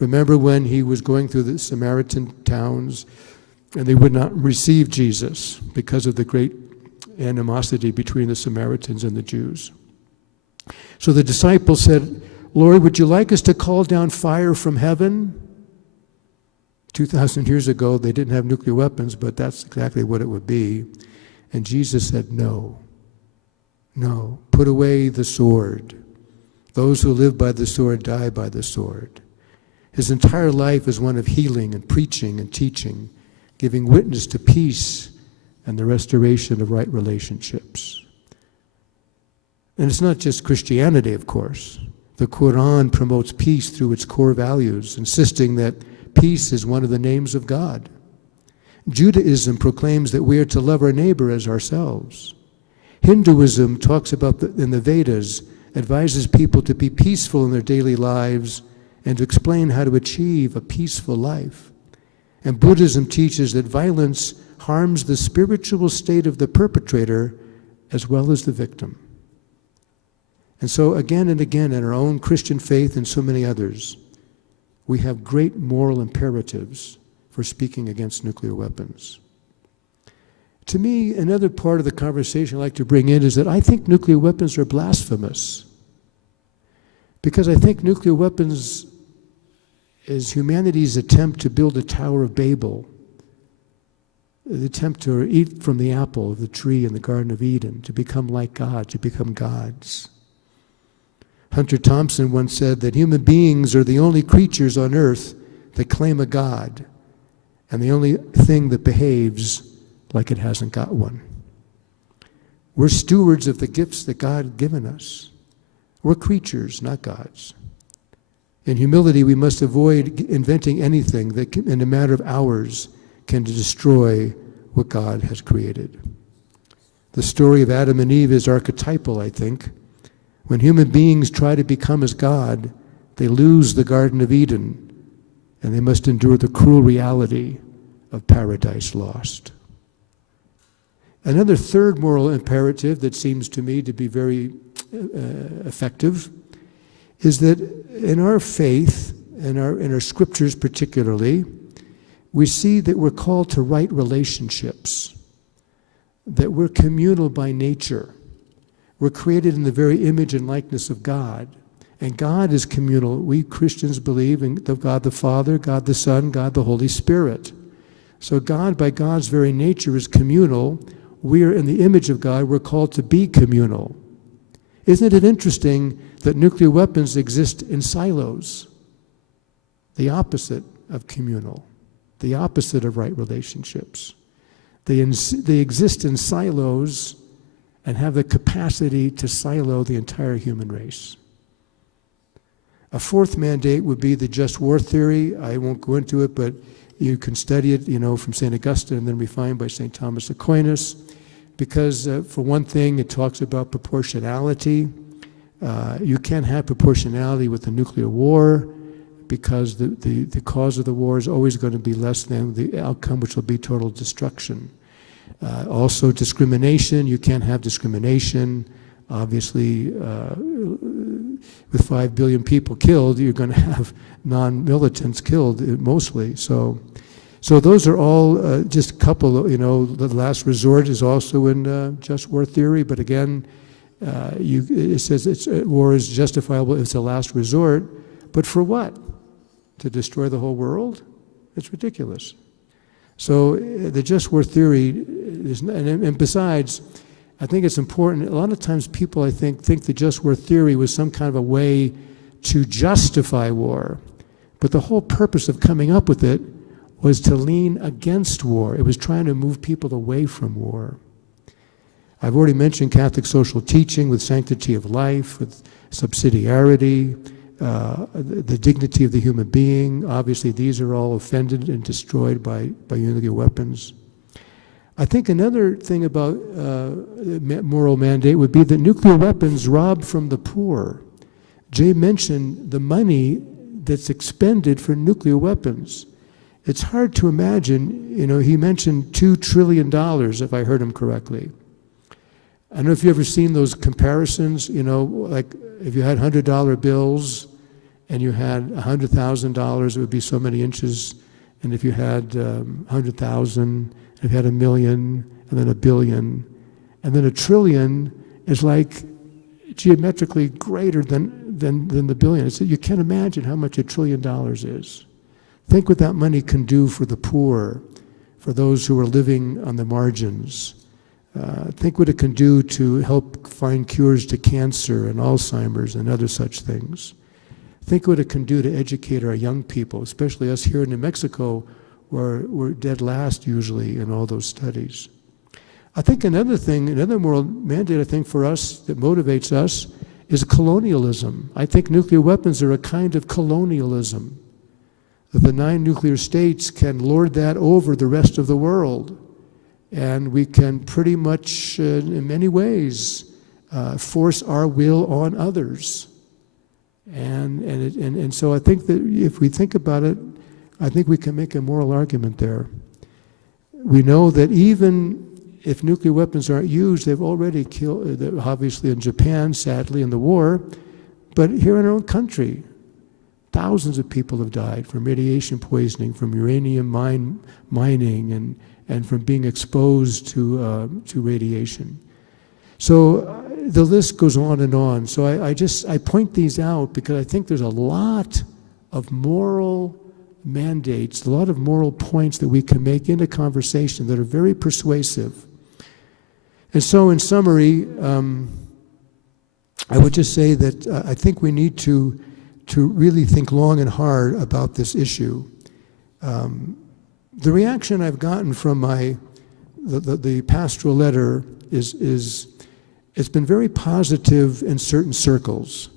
Remember when he was going through the Samaritan towns and they would not receive Jesus because of the great animosity between the Samaritans and the Jews. So the disciples said, Lord, would you like us to call down fire from heaven? 2,000 years ago, they didn't have nuclear weapons, but that's exactly what it would be. And Jesus said, no, no, put away the sword. Those who live by the sword die by the sword. His entire life is one of healing and preaching and teaching, giving witness to peace and the restoration of right relationships. And it's not just Christianity, of course. The Quran promotes peace through its core values, insisting that peace is one of the names of God. Judaism proclaims that we are to love our neighbor as ourselves. Hinduism talks about, in the Vedas, advises people to be peaceful in their daily lives and to explain how to achieve a peaceful life. And Buddhism teaches that violence harms the spiritual state of the perpetrator as well as the victim. And so again and again in our own Christian faith and so many others, we have great moral imperatives for speaking against nuclear weapons. To me, another part of the conversation I'd like to bring in is that I think nuclear weapons are blasphemous. Because I think nuclear weapons is humanity's attempt to build a Tower of Babel, the attempt to eat from the apple of the tree in the Garden of Eden, to become like God, to become gods. Hunter Thompson once said that human beings are the only creatures on earth that claim a God, and the only thing that behaves like it hasn't got one. We're stewards of the gifts that God had given us. We're creatures, not gods. In humility, we must avoid inventing anything that can, in a matter of hours, can destroy what God has created. The story of Adam and Eve is archetypal, I think. When human beings try to become as God, they lose the Garden of Eden, and they must endure the cruel reality of paradise lost. Another third moral imperative that seems to me to be very effective is that in our faith, in our scriptures particularly, we see that we're called to right relationships, that we're communal by nature. We're created in the very image and likeness of God. And God is communal. We Christians believe in God the Father, God the Son, God the Holy Spirit. So God, by God's very nature, is communal. We are in the image of God. We're called to be communal. Isn't it interesting that nuclear weapons exist in silos? The opposite of communal, the opposite of right relationships. They exist in silos and have the capacity to silo the entire human race. A fourth mandate would be the just war theory. I won't go into it, but you can study it, from St. Augustine and then refined by St. Thomas Aquinas, because for one thing, it talks about proportionality. You can't have proportionality with a nuclear war because the cause of the war is always going to be less than the outcome, which will be total destruction. Also discrimination, you can't have discrimination. Obviously, with 5 billion people killed, you're going to have non-militants killed mostly. So those are all just a couple, the last resort is also in just war theory, but again, it says war is justifiable if it's a last resort, but for what? To destroy the whole world? It's ridiculous. So the just war theory is, and besides, I think it's important. A lot of times people, I think the just war theory was some kind of a way to justify war. But the whole purpose of coming up with it was to lean against war. It was trying to move people away from war. I've already mentioned Catholic social teaching with sanctity of life, with subsidiarity, the dignity of the human being. Obviously, these are all offended and destroyed by nuclear weapons. I think another thing about moral mandate would be that nuclear weapons rob from the poor. Jay mentioned the money that's expended for nuclear weapons. it's hard to imagine, he mentioned $2 trillion, if I heard him correctly. I don't know if you've ever seen those comparisons, like if you had $100 bills and you had $100,000, it would be so many inches. And if you had 100,000, if you had 1 million, and then 1 billion, and then 1 trillion is like geometrically greater than the billion. You can't imagine how much $1 trillion is. Think what that money can do for the poor, for those who are living on the margins. Think what it can do to help find cures to cancer and Alzheimer's and other such things. Think what it can do to educate our young people, especially us here in New Mexico, where we're dead last usually in all those studies. I think another moral mandate, I think, for us that motivates us is colonialism. I think nuclear weapons are a kind of colonialism. That the 9 nuclear states can lord that over the rest of the world. And we can pretty much, in many ways, force our will on others. And so I think that if we think about it, I think we can make a moral argument there. We know that even if nuclear weapons aren't used, they've already killed, obviously in Japan, sadly, in the war, but here in our own country, thousands of people have died from radiation poisoning, from uranium mining, and from being exposed to radiation. So the list goes on and on. So I point these out because I think there's a lot of moral mandates, a lot of moral points that we can make in a conversation that are very persuasive. And so in summary, I would just say that I think we need to really think long and hard about this issue. The reaction I've gotten from the pastoral letter is it's been very positive in certain circles.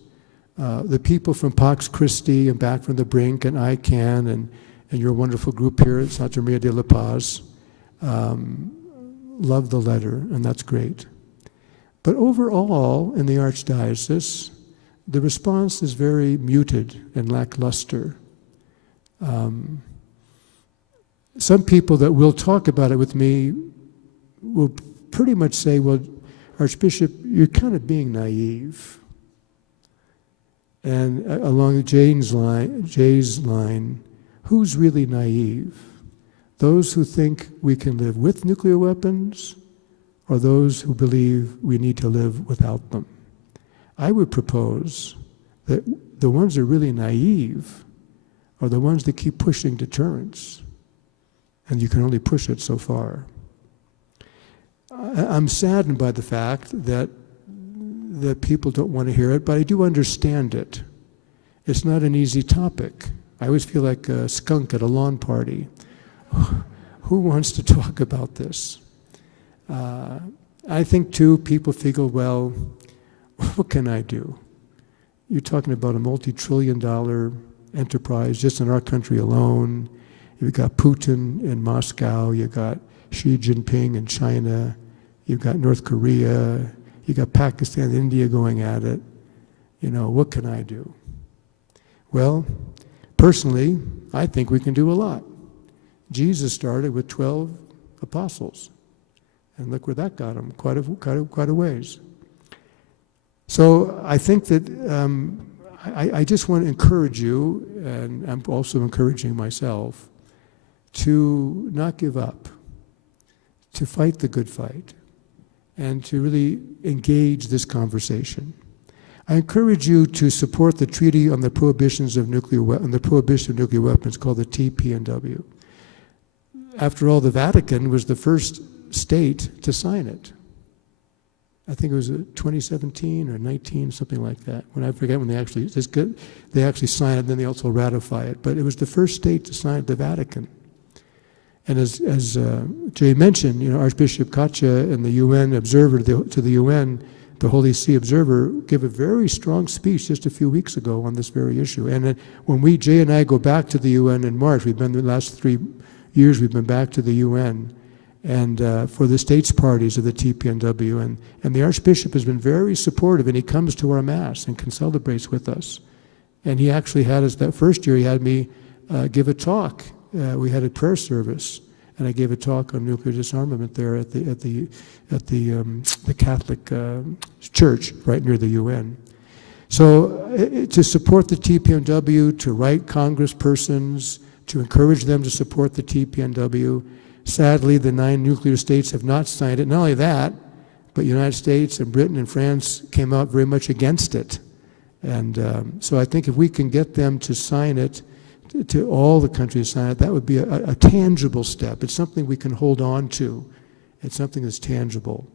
The people from Pax Christi and Back from the Brink and ICANN and your wonderful group here at Santa Maria de la Paz love the letter, and that's great. But overall, in the Archdiocese, the response is very muted and lackluster. Some people that will talk about it with me will pretty much say, well, Archbishop, you're kind of being naive. And along Jay's line, who's really naive? Those who think we can live with nuclear weapons, or those who believe we need to live without them? I would propose that the ones that are really naive are the ones that keep pushing deterrence. And you can only push it so far. I'm saddened by the fact that people don't want to hear it, but I do understand it. It's not an easy topic. I always feel like a skunk at a lawn party. Who wants to talk about this? I think, too, people figure, well, what can I do? You're talking about a multi-trillion-dollar enterprise just in our country alone. You've got Putin in Moscow. You've got Xi Jinping in China. You've got North Korea. You've got Pakistan and India going at it. What can I do? Well, personally, I think we can do a lot. Jesus started with 12 apostles. And look where that got him, quite a ways. So I think that I just want to encourage you, and I'm also encouraging myself, to not give up, to fight the good fight, and to really engage this conversation. I encourage you to support the Treaty on the Prohibition of Nuclear Weapons, called the TPNW. After all, the Vatican was the first state to sign it. I think it was 2017 or 19, something like that. I forget when they actually sign it, and then they also ratify it. But it was the first state to sign it, the Vatican. And as Jay mentioned, Archbishop Katja and the UN observer to the UN, the Holy See observer, gave a very strong speech just a few weeks ago on this very issue. And when Jay and I go back to the UN in March, we've been the last 3 years we've been back to the UN, and for the states parties of the TPNW, and the Archbishop has been very supportive, and he comes to our Mass and can celebrate with us. And he actually had us, that first year, he had me give a talk we had a prayer service, and I gave a talk on nuclear disarmament there at the Catholic church right near the UN. So to support the TPNW, to write congresspersons, to encourage them to support the TPNW. Sadly, the 9 nuclear states have not signed it. Not only that, but the United States and Britain and France came out very much against it. And so I think if we can get them to sign it, to all the countries sign it, that would be a tangible step. It's something we can hold on to. It's something that's tangible.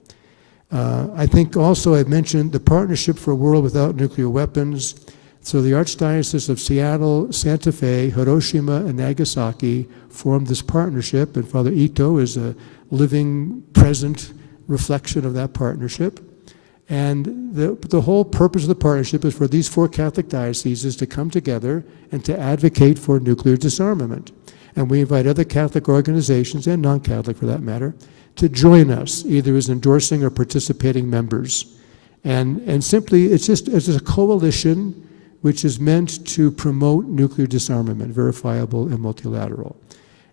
I think also I've mentioned the Partnership for a World Without Nuclear Weapons. So the Archdiocese of Seattle, Santa Fe, Hiroshima, and Nagasaki formed this partnership, and Father Ito is a living, present reflection of that partnership. And the whole purpose of the partnership is for these 4 Catholic dioceses to come together and to advocate for nuclear disarmament. And we invite other Catholic organizations, and non-Catholic for that matter, to join us, either as endorsing or participating members. And simply, it's a coalition which is meant to promote nuclear disarmament, verifiable and multilateral.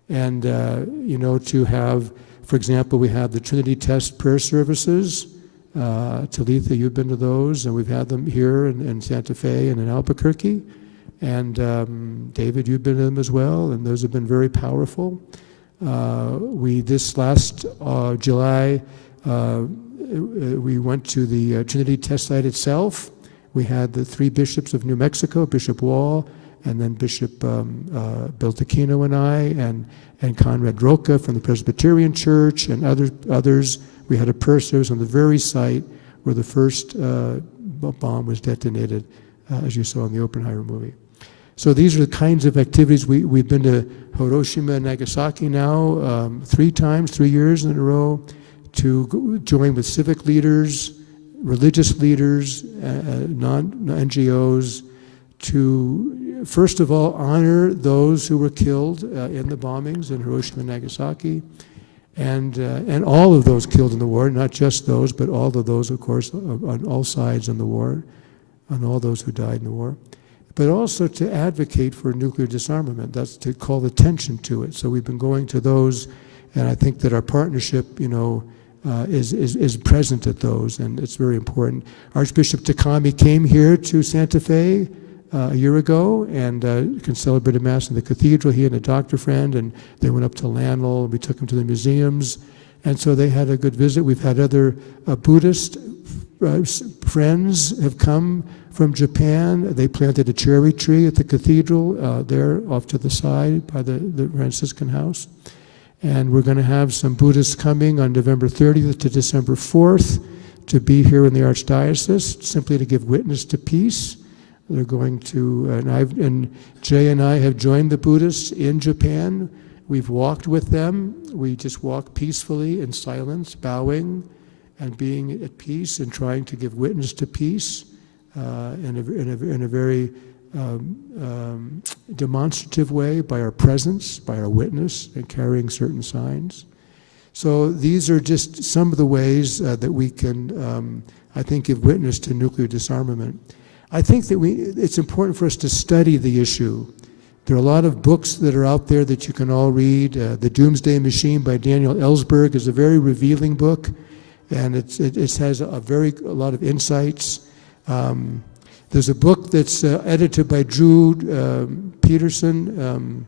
And, to have, for example, we have the Trinity Test prayer services. Talitha, you've been to those, and we've had them here in Santa Fe and in Albuquerque. And David, you've been to them as well, and those have been very powerful. This last July, we went to the Trinity Test site itself. We had the 3 bishops of New Mexico, Bishop Wall, and then Bishop Bill Taquino and I, and Conrad Roca from the Presbyterian Church, and others. We had a prayer service on the very site where the first bomb was detonated, as you saw in the Oppenheimer movie. So these are the kinds of activities. We've been to Hiroshima and Nagasaki now 3 times, 3 years in a row, to join with civic leaders, religious leaders, non-NGOs, to first of all honor those who were killed in the bombings in Hiroshima and Nagasaki, and all of those killed in the war, not just those, but all of those, of course, on all sides in the war, on all those who died in the war. But also to advocate for nuclear disarmament. That's to call attention to it. So we've been going to those, and I think that our partnership, is present at those, and it's very important. Archbishop Takami came here to Santa Fe a year ago and can celebrate a Mass in the cathedral. He and a doctor friend, and they went up to Lanl. We took them to the museums, and so they had a good visit. We've had other Buddhist friends have come from Japan. They planted a cherry tree at the cathedral there off to the side by the Franciscan house. And we're going to have some Buddhists coming on November 30th to December 4th to be here in the Archdiocese, simply to give witness to peace. They're going to, and Jay and I have joined the Buddhists in Japan. We've walked with them. We just walk peacefully in silence, bowing and being at peace and trying to give witness to peace in a very demonstrative way by our presence, by our witness, and carrying certain signs. So these are just some of the ways that we can, I think, give witness to nuclear disarmament. I think that it's important for us to study the issue. There are a lot of books that are out there that you can all read. The Doomsday Machine by Daniel Ellsberg is a very revealing book, and it has a lot of insights. There's a book that's edited by Drew Peterson.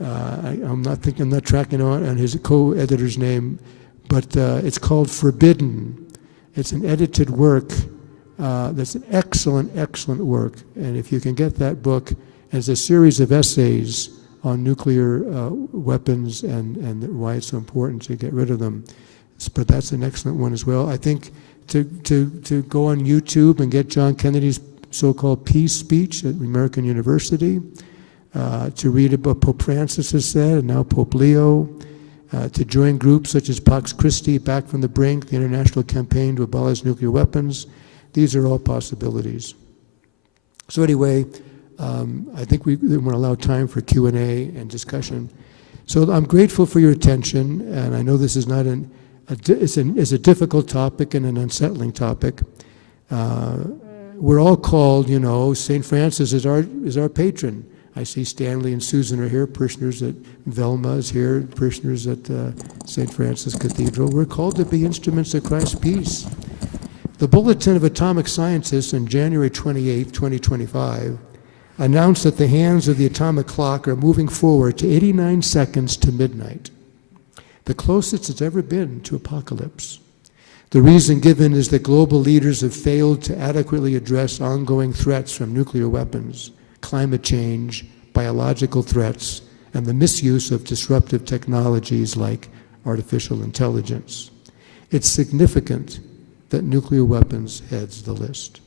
I'm not tracking on his co-editor's name, but it's called Forbidden. It's an edited work that's an excellent work. And if you can get that book, it's a series of essays on nuclear weapons and why it's so important to get rid of them. But that's an excellent one as well. I think to go on YouTube and get John Kennedy's so-called peace speech at American University, to read about Pope Francis has said, and now Pope Leo, to join groups such as Pax Christi, Back from the Brink, the international campaign to abolish nuclear weapons. These are all possibilities. So anyway, I think we want to allow time for Q&A and discussion. So I'm grateful for your attention, and I know this is not it's a difficult topic and an unsettling topic. We're all called, St. Francis is our patron. I see Stanley and Susan are here, parishioners at Velma is here, parishioners at St. Francis Cathedral. We're called to be instruments of Christ's peace. The Bulletin of Atomic Scientists on January 28, 2025, announced that the hands of the atomic clock are moving forward to 89 seconds to midnight, the closest it's ever been to apocalypse. The reason given is that global leaders have failed to adequately address ongoing threats from nuclear weapons, climate change, biological threats, and the misuse of disruptive technologies like artificial intelligence. It's significant that nuclear weapons heads the list.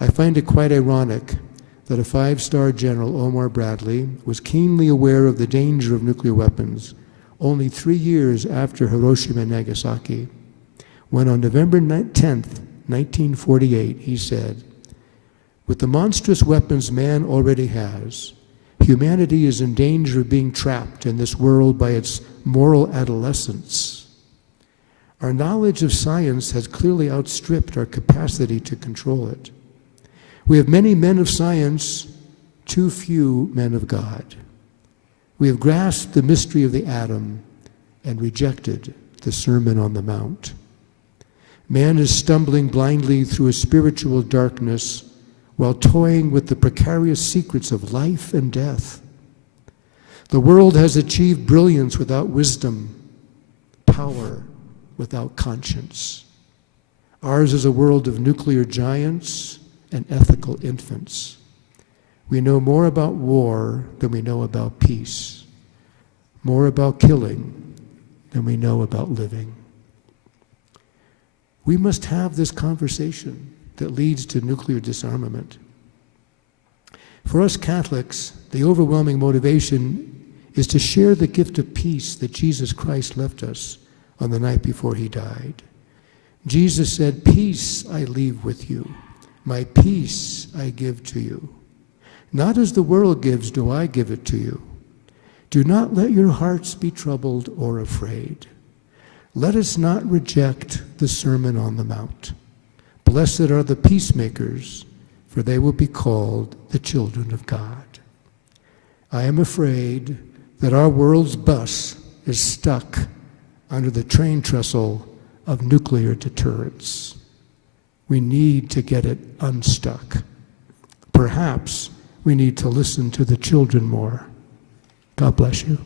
I find it quite ironic that a five-star general, Omar Bradley, was keenly aware of the danger of nuclear weapons only 3 years after Hiroshima and Nagasaki, when on November 10th, 1948, he said, "With the monstrous weapons man already has, humanity is in danger of being trapped in this world by its moral adolescence. Our knowledge of science has clearly outstripped our capacity to control it. We have many men of science, too few men of God. We have grasped the mystery of the atom and rejected the Sermon on the Mount. Man is stumbling blindly through a spiritual darkness while toying with the precarious secrets of life and death. The world has achieved brilliance without wisdom, power without conscience. Ours is a world of nuclear giants and ethical infants. We know more about war than we know about peace, more about killing than we know about living. We must have this conversation that leads to nuclear disarmament. For us Catholics, the overwhelming motivation is to share the gift of peace that Jesus Christ left us on the night before he died. Jesus said, "Peace I leave with you. My peace I give to you. Not as the world gives do I give it to you. Do not let your hearts be troubled or afraid. Let us not reject the Sermon on the Mount. Blessed are the peacemakers, for they will be called the children of God." I am afraid that our world's bus is stuck under the train trestle of nuclear deterrence. We need to get it unstuck. Perhaps we need to listen to the children more. God bless you.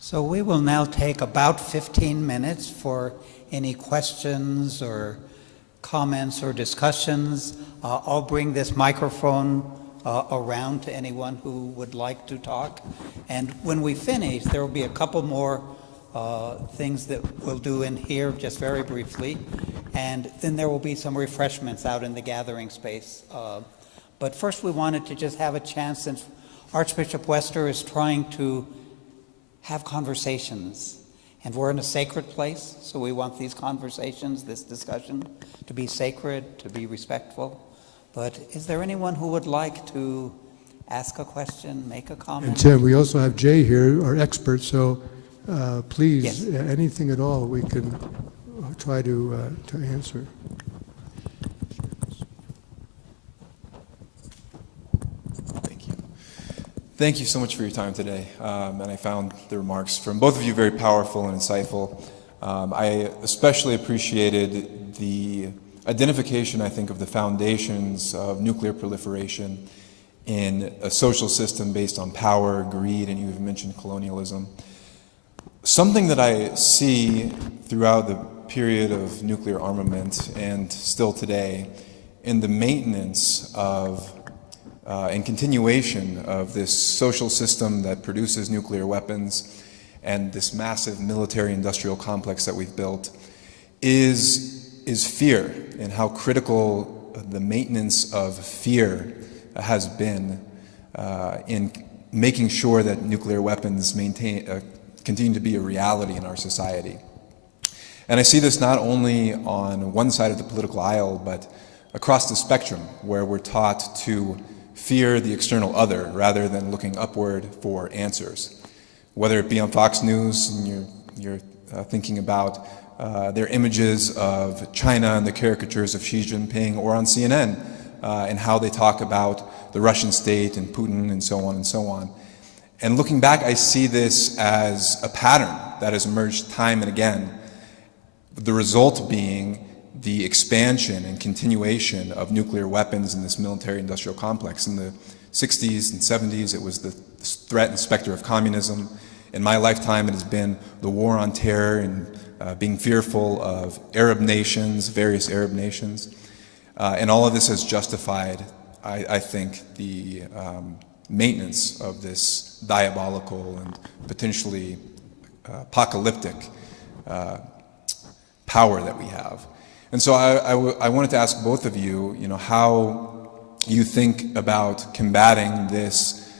So we will now take about 15 minutes for any questions or comments or discussions. I'll bring this microphone around to anyone who would like to talk. And when we finish, there will be a couple more things that we'll do in here just very briefly. And then there will be some refreshments out in the gathering space. But first we wanted to just have a chance, since Archbishop Wester is trying to have conversations. And we're in a sacred place, so we want these conversations, this discussion, to be sacred, to be respectful. But is there anyone who would like to ask a question, make a comment? And Tim, we also have Jay here, our expert, so please, Yes. anything at all we can try to answer. Thank you so much for your time today, and I found the remarks from both of you very powerful and insightful. I especially appreciated the identification, I think, of the foundations of nuclear proliferation in a social system based on power, greed, and you even mentioned colonialism. Something that I see throughout the period of nuclear armament and still today in the maintenance of and continuation of this social system that produces nuclear weapons and this massive military-industrial complex that we've built is fear, and how critical the maintenance of fear has been in making sure that nuclear weapons continue to be a reality in our society. And I see this not only on one side of the political aisle, but across the spectrum, where we're taught to fear the external other rather than looking upward for answers. Whether it be on Fox News and you're thinking about their images of China and the caricatures of Xi Jinping, or on CNN and how they talk about the Russian state and Putin and so on and so on. And looking back, I see this as a pattern that has emerged time and again, the result being the expansion and continuation of nuclear weapons in this military-industrial complex. In the 60s and 70s, it was the threat and specter of communism. In my lifetime, it has been the war on terror and being fearful of Arab nations, various Arab nations. And all of this has justified, I think, the maintenance of this diabolical and potentially apocalyptic power that we have. And so I wanted to ask both of you, how you think about combating this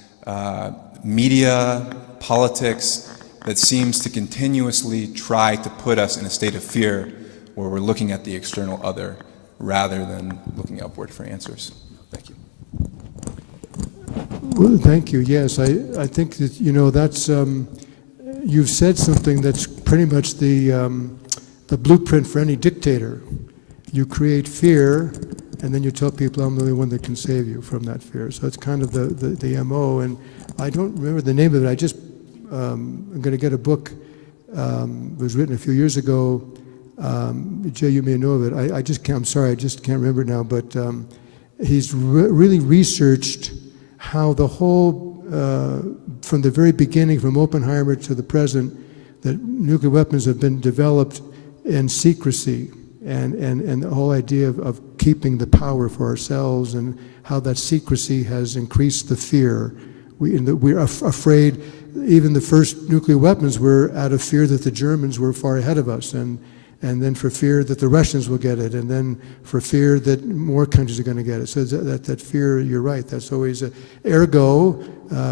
media, politics that seems to continuously try to put us in a state of fear where we're looking at the external other rather than looking upward for answers. Thank you. Well, thank you. Yes, I think that, that's, you've said something that's pretty much the blueprint for any dictator. You create fear, and then you tell people, I'm the only one that can save you from that fear. So it's kind of the MO, and I don't remember the name of it. I'm going to get a book. It was written a few years ago. Jay, you may know of it. I'm sorry, I just can't remember it now, but he's really researched how the whole, from the very beginning, from Oppenheimer to the present, that nuclear weapons have been developed in secrecy, and the whole idea of keeping the power for ourselves, and how that secrecy has increased the fear. We're afraid. Even the first nuclear weapons were out of fear that the Germans were far ahead of us, and then for fear that the Russians will get it, and then for fear that more countries are going to get it. So that fear, you're right, that's always ergo,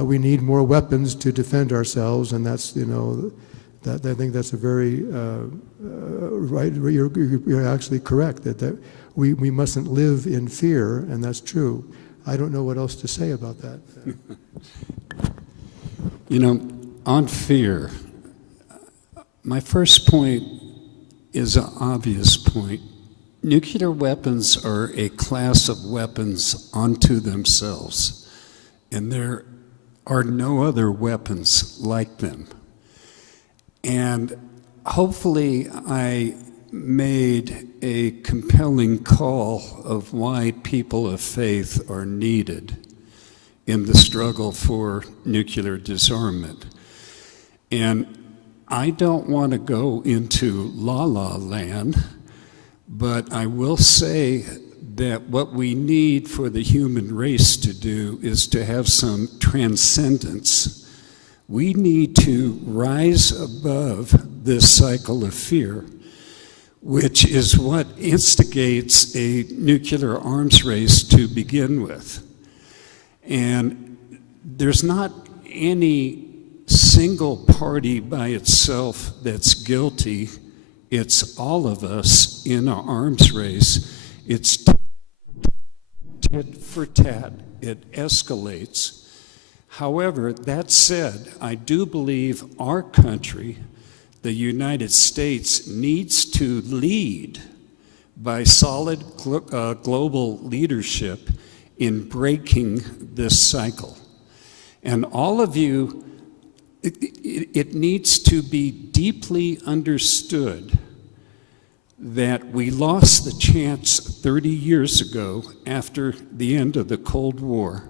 we need more weapons to defend ourselves, and that's, that I think that's a very, right, you're actually correct, that we mustn't live in fear, and that's true. I don't know what else to say about that. On fear, my first point is an obvious point. Nuclear weapons are a class of weapons unto themselves, and there are no other weapons like them. And hopefully I made a compelling call of why people of faith are needed in the struggle for nuclear disarmament. And I don't want to go into la-la land, but I will say that what we need for the human race to do is to have some transcendence. We need to rise above this cycle of fear, which is what instigates a nuclear arms race to begin with. And there's not any single party by itself that's guilty. It's all of us in an arms race. It's tit for tat. It escalates. However, that said, I do believe our country, the United States, needs to lead by solid global leadership in breaking this cycle. And all of you, it needs to be deeply understood that we lost the chance 30 years ago after the end of the Cold War,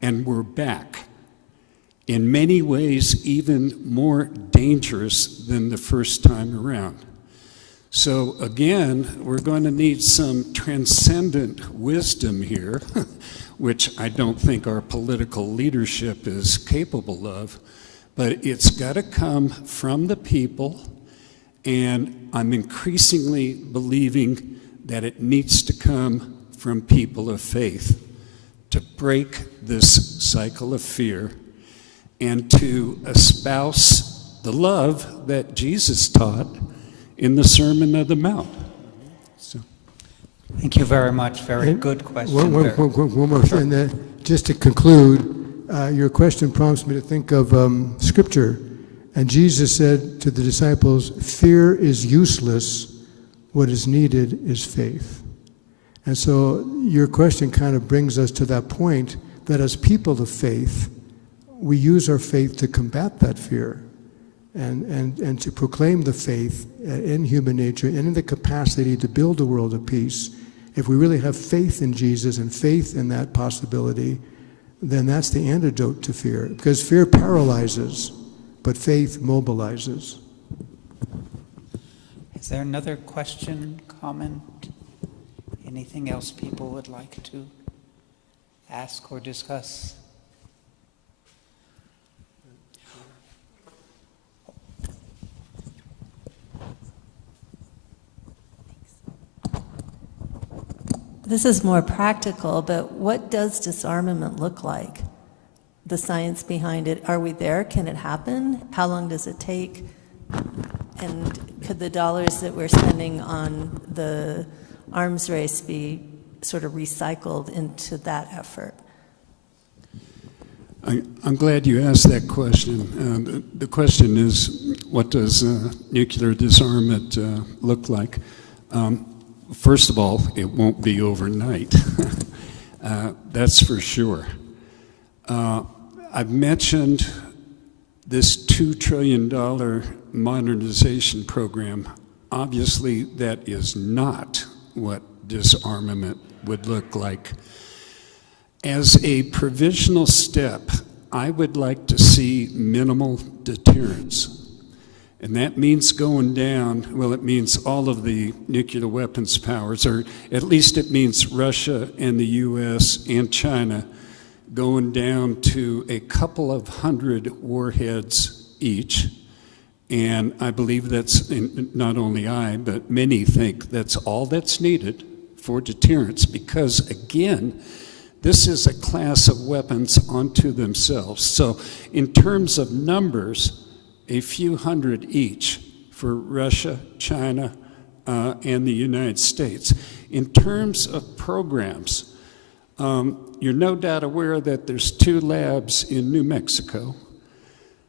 and we're back. In many ways, even more dangerous than the first time around. So again, we're going to need some transcendent wisdom here, which I don't think our political leadership is capable of, but it's got to come from the people, and I'm increasingly believing that it needs to come from people of faith to break this cycle of fear and to espouse the love that Jesus taught in the Sermon on the Mount. So. Thank you very much. Very And good question. One more thing. Just to conclude, your question prompts me to think of Scripture. And Jesus said to the disciples, "Fear is useless. What is needed is faith." And so your question kind of brings us to that point that as people of faith, we use our faith to combat that fear and to proclaim the faith in human nature and in the capacity to build a world of peace. If we really have faith in Jesus and faith in that possibility, then that's the antidote to fear. Because fear paralyzes, but faith mobilizes. Is there another question, comment? Anything else people would like to ask or discuss? This is more practical, but what does disarmament look like? The science behind it, are we there? Can it happen? How long does it take? And could the dollars that we're spending on the arms race be sort of recycled into that effort? I'm glad you asked that question. The question is, what does nuclear disarmament look like? First of all, it won't be overnight. That's for sure. I've mentioned this $2 trillion modernization program. Obviously, that is not what disarmament would look like. As a provisional step, I would like to see minimal deterrence. And that means going down, well, it means all of the nuclear weapons powers, or at least it means Russia and the US and China going down to a couple of hundred warheads each. And I believe that's, not only I, but many think that's all that's needed for deterrence, because again, this is a class of weapons unto themselves. So in terms of numbers, a few hundred each for Russia, China, and the United States. In terms of programs, you're no doubt aware that there's 2 labs in New Mexico.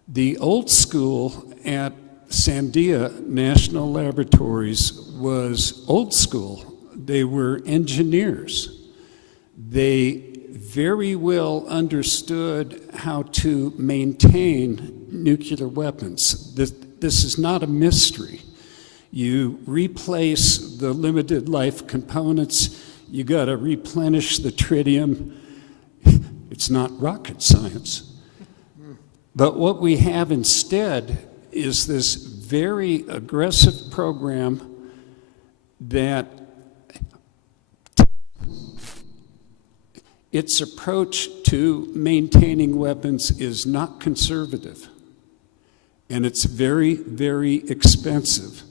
The old school at Sandia National Laboratories was old school. They were engineers. They very well understood how to maintain nuclear weapons. This is not a mystery. You replace the limited life components, you got to replenish the tritium. It's not rocket science. But what we have instead is this very aggressive program that its approach to maintaining weapons is not conservative. And it's very, very expensive.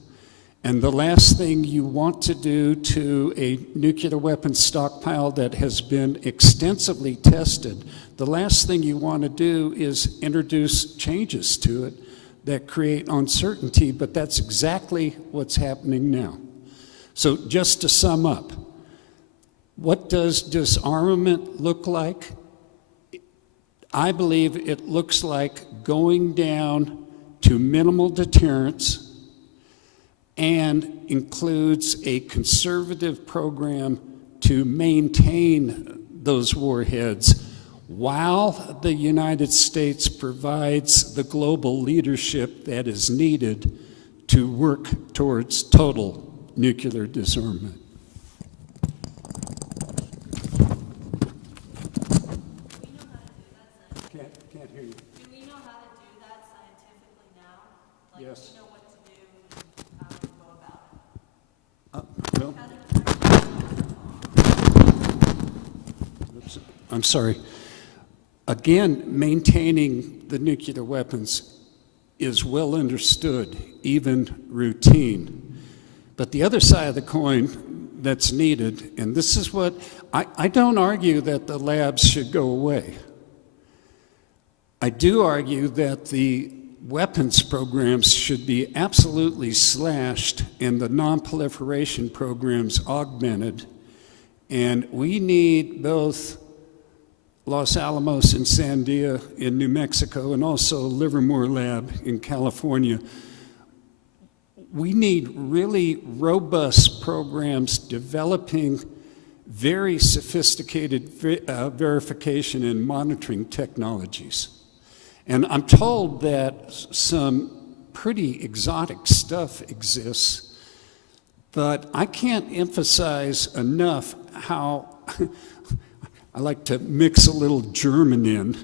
And the last thing you want to do to a nuclear weapons stockpile that has been extensively tested, the last thing you want to do is introduce changes to it that create uncertainty, but that's exactly what's happening now. So just to sum up, what does disarmament look like? I believe it looks like going down to minimal deterrence and includes a conservative program to maintain those warheads while the United States provides the global leadership that is needed to work towards total nuclear disarmament. Can't hear you. Do we know how to do that scientifically now? Like, Yes. do we know what to do and how to go about it? Well, oops, I'm sorry. Again, maintaining the nuclear weapons is well understood, even routine. But the other side of the coin that's needed, and this is what, I don't argue that the labs should go away. I do argue that the weapons programs should be absolutely slashed and the non-proliferation programs augmented And we need both Los Alamos and Sandia in New Mexico and also Livermore Lab in California. We need really robust programs developing very sophisticated verification and monitoring technologies. And I'm told that some pretty exotic stuff exists, but I can't emphasize enough how I like to mix a little German in,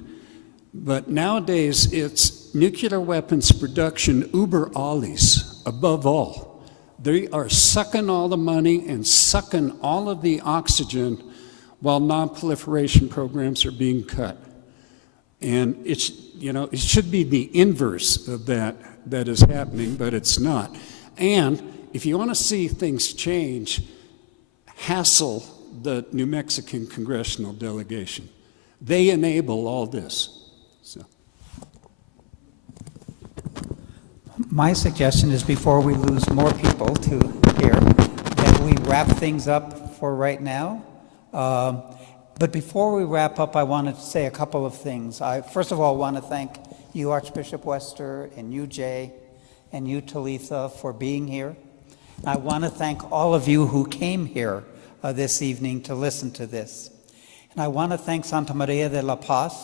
but nowadays it's nuclear weapons production über alles, above all. They are sucking all the money and sucking all of the oxygen while non-proliferation programs are being cut. And it's, it should be the inverse of that is happening, but it's not. And if you want to see things change, hassle the New Mexican congressional delegation. They enable all this. So. My suggestion is, before we lose more people to here, that we wrap things up for right now. But before we wrap up, I wanted to say a couple of things. I, first of all, want to thank you, Archbishop Wester, and you, Jay, and you, Talitha, for being here. I want to thank all of you who came here this evening to listen to this. And I want to thank Santa Maria de la Paz,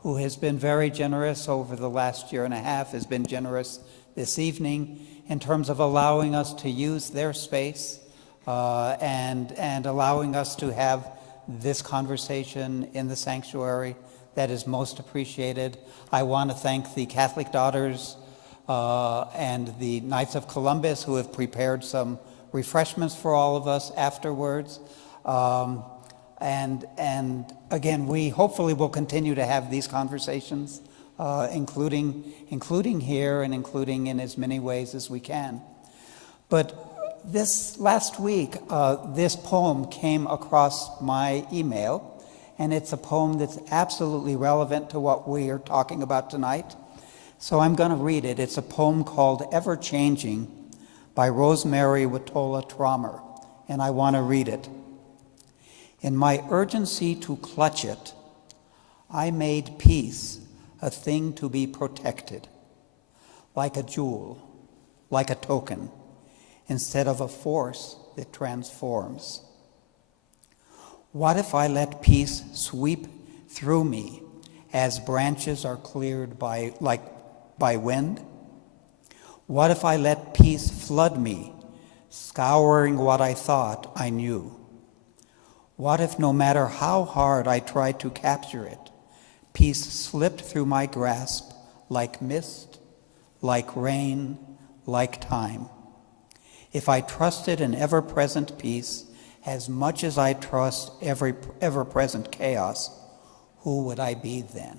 who has been very generous over the last year and a half, has been generous this evening in terms of allowing us to use their space and allowing us to have this conversation in the sanctuary. That is most appreciated. I want to thank the Catholic Daughters and the Knights of Columbus, who have prepared some refreshments for all of us afterwards. And again, we hopefully will continue to have these conversations, including here and including in as many ways as we can. But this last week, this poem came across my email, and it's a poem that's absolutely relevant to what we are talking about tonight. So I'm going to read it. It's a poem called Ever Changing by Rosemary Watola Trommer, and I want to read it. In my urgency to clutch it, I made peace a thing to be protected, like a jewel, like a token, instead of a force that transforms. What if I let peace sweep through me as branches are cleared by wind? What if I let peace flood me, scouring what I thought I knew? What if, no matter how hard I tried to capture it, peace slipped through my grasp like mist, like rain, like time? If I trusted an ever-present peace as much as I trust every ever-present chaos, who would I be then?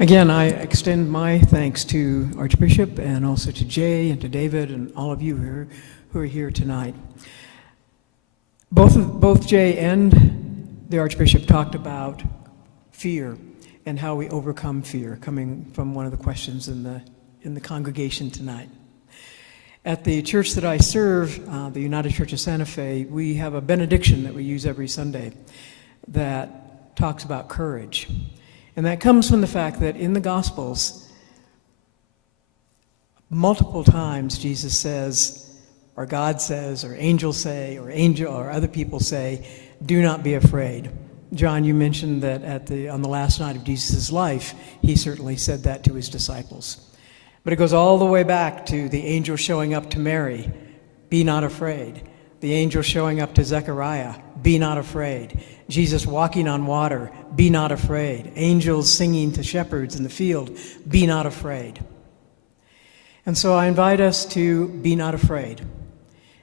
Again, I extend my thanks to Archbishop and also to Jay and to David and all of you who are here tonight. Both Jay and the Archbishop talked about fear and how we overcome fear, coming from one of the questions in the congregation tonight. At the church that I serve, the United Church of Santa Fe, we have a benediction that we use every Sunday that talks about courage. And that comes from the fact that in the Gospels, multiple times Jesus says, or God says, or angels say, or other people say, do not be afraid. John, you mentioned that on the last night of Jesus' life, he certainly said that to his disciples. But it goes all the way back to the angel showing up to Mary, be not afraid. The angel showing up to Zechariah, be not afraid. Jesus walking on water, be not afraid. Angels singing to shepherds in the field, be not afraid. And so I invite us to be not afraid.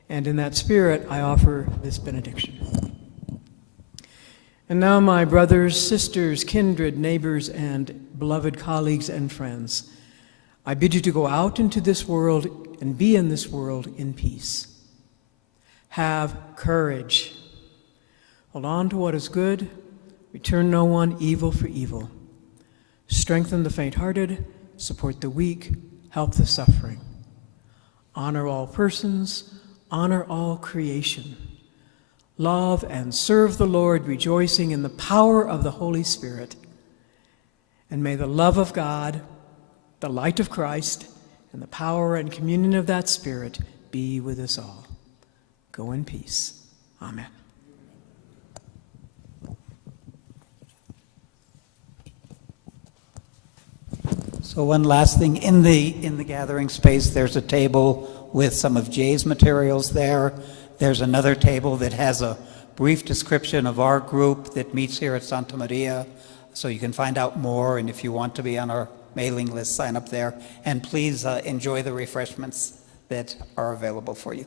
And in that spirit, I offer this benediction. And now, my brothers, sisters, kindred, neighbors, and beloved colleagues and friends, I bid you to go out into this world and be in this world in peace. Have courage. Hold on to what is good. Return no one evil for evil. Strengthen the faint-hearted. Support the weak. Help the suffering. Honor all persons. Honor all creation. Love and serve the Lord, rejoicing in the power of the Holy Spirit. And may the love of God, the light of Christ, and the power and communion of that Spirit be with us all. Go in peace. Amen. So one last thing, in the gathering space, there's a table with some of Jay's materials there. There's another table that has a brief description of our group that meets here at Santa Maria, so you can find out more, and if you want to be on our mailing list, sign up there. And please enjoy the refreshments that are available for you.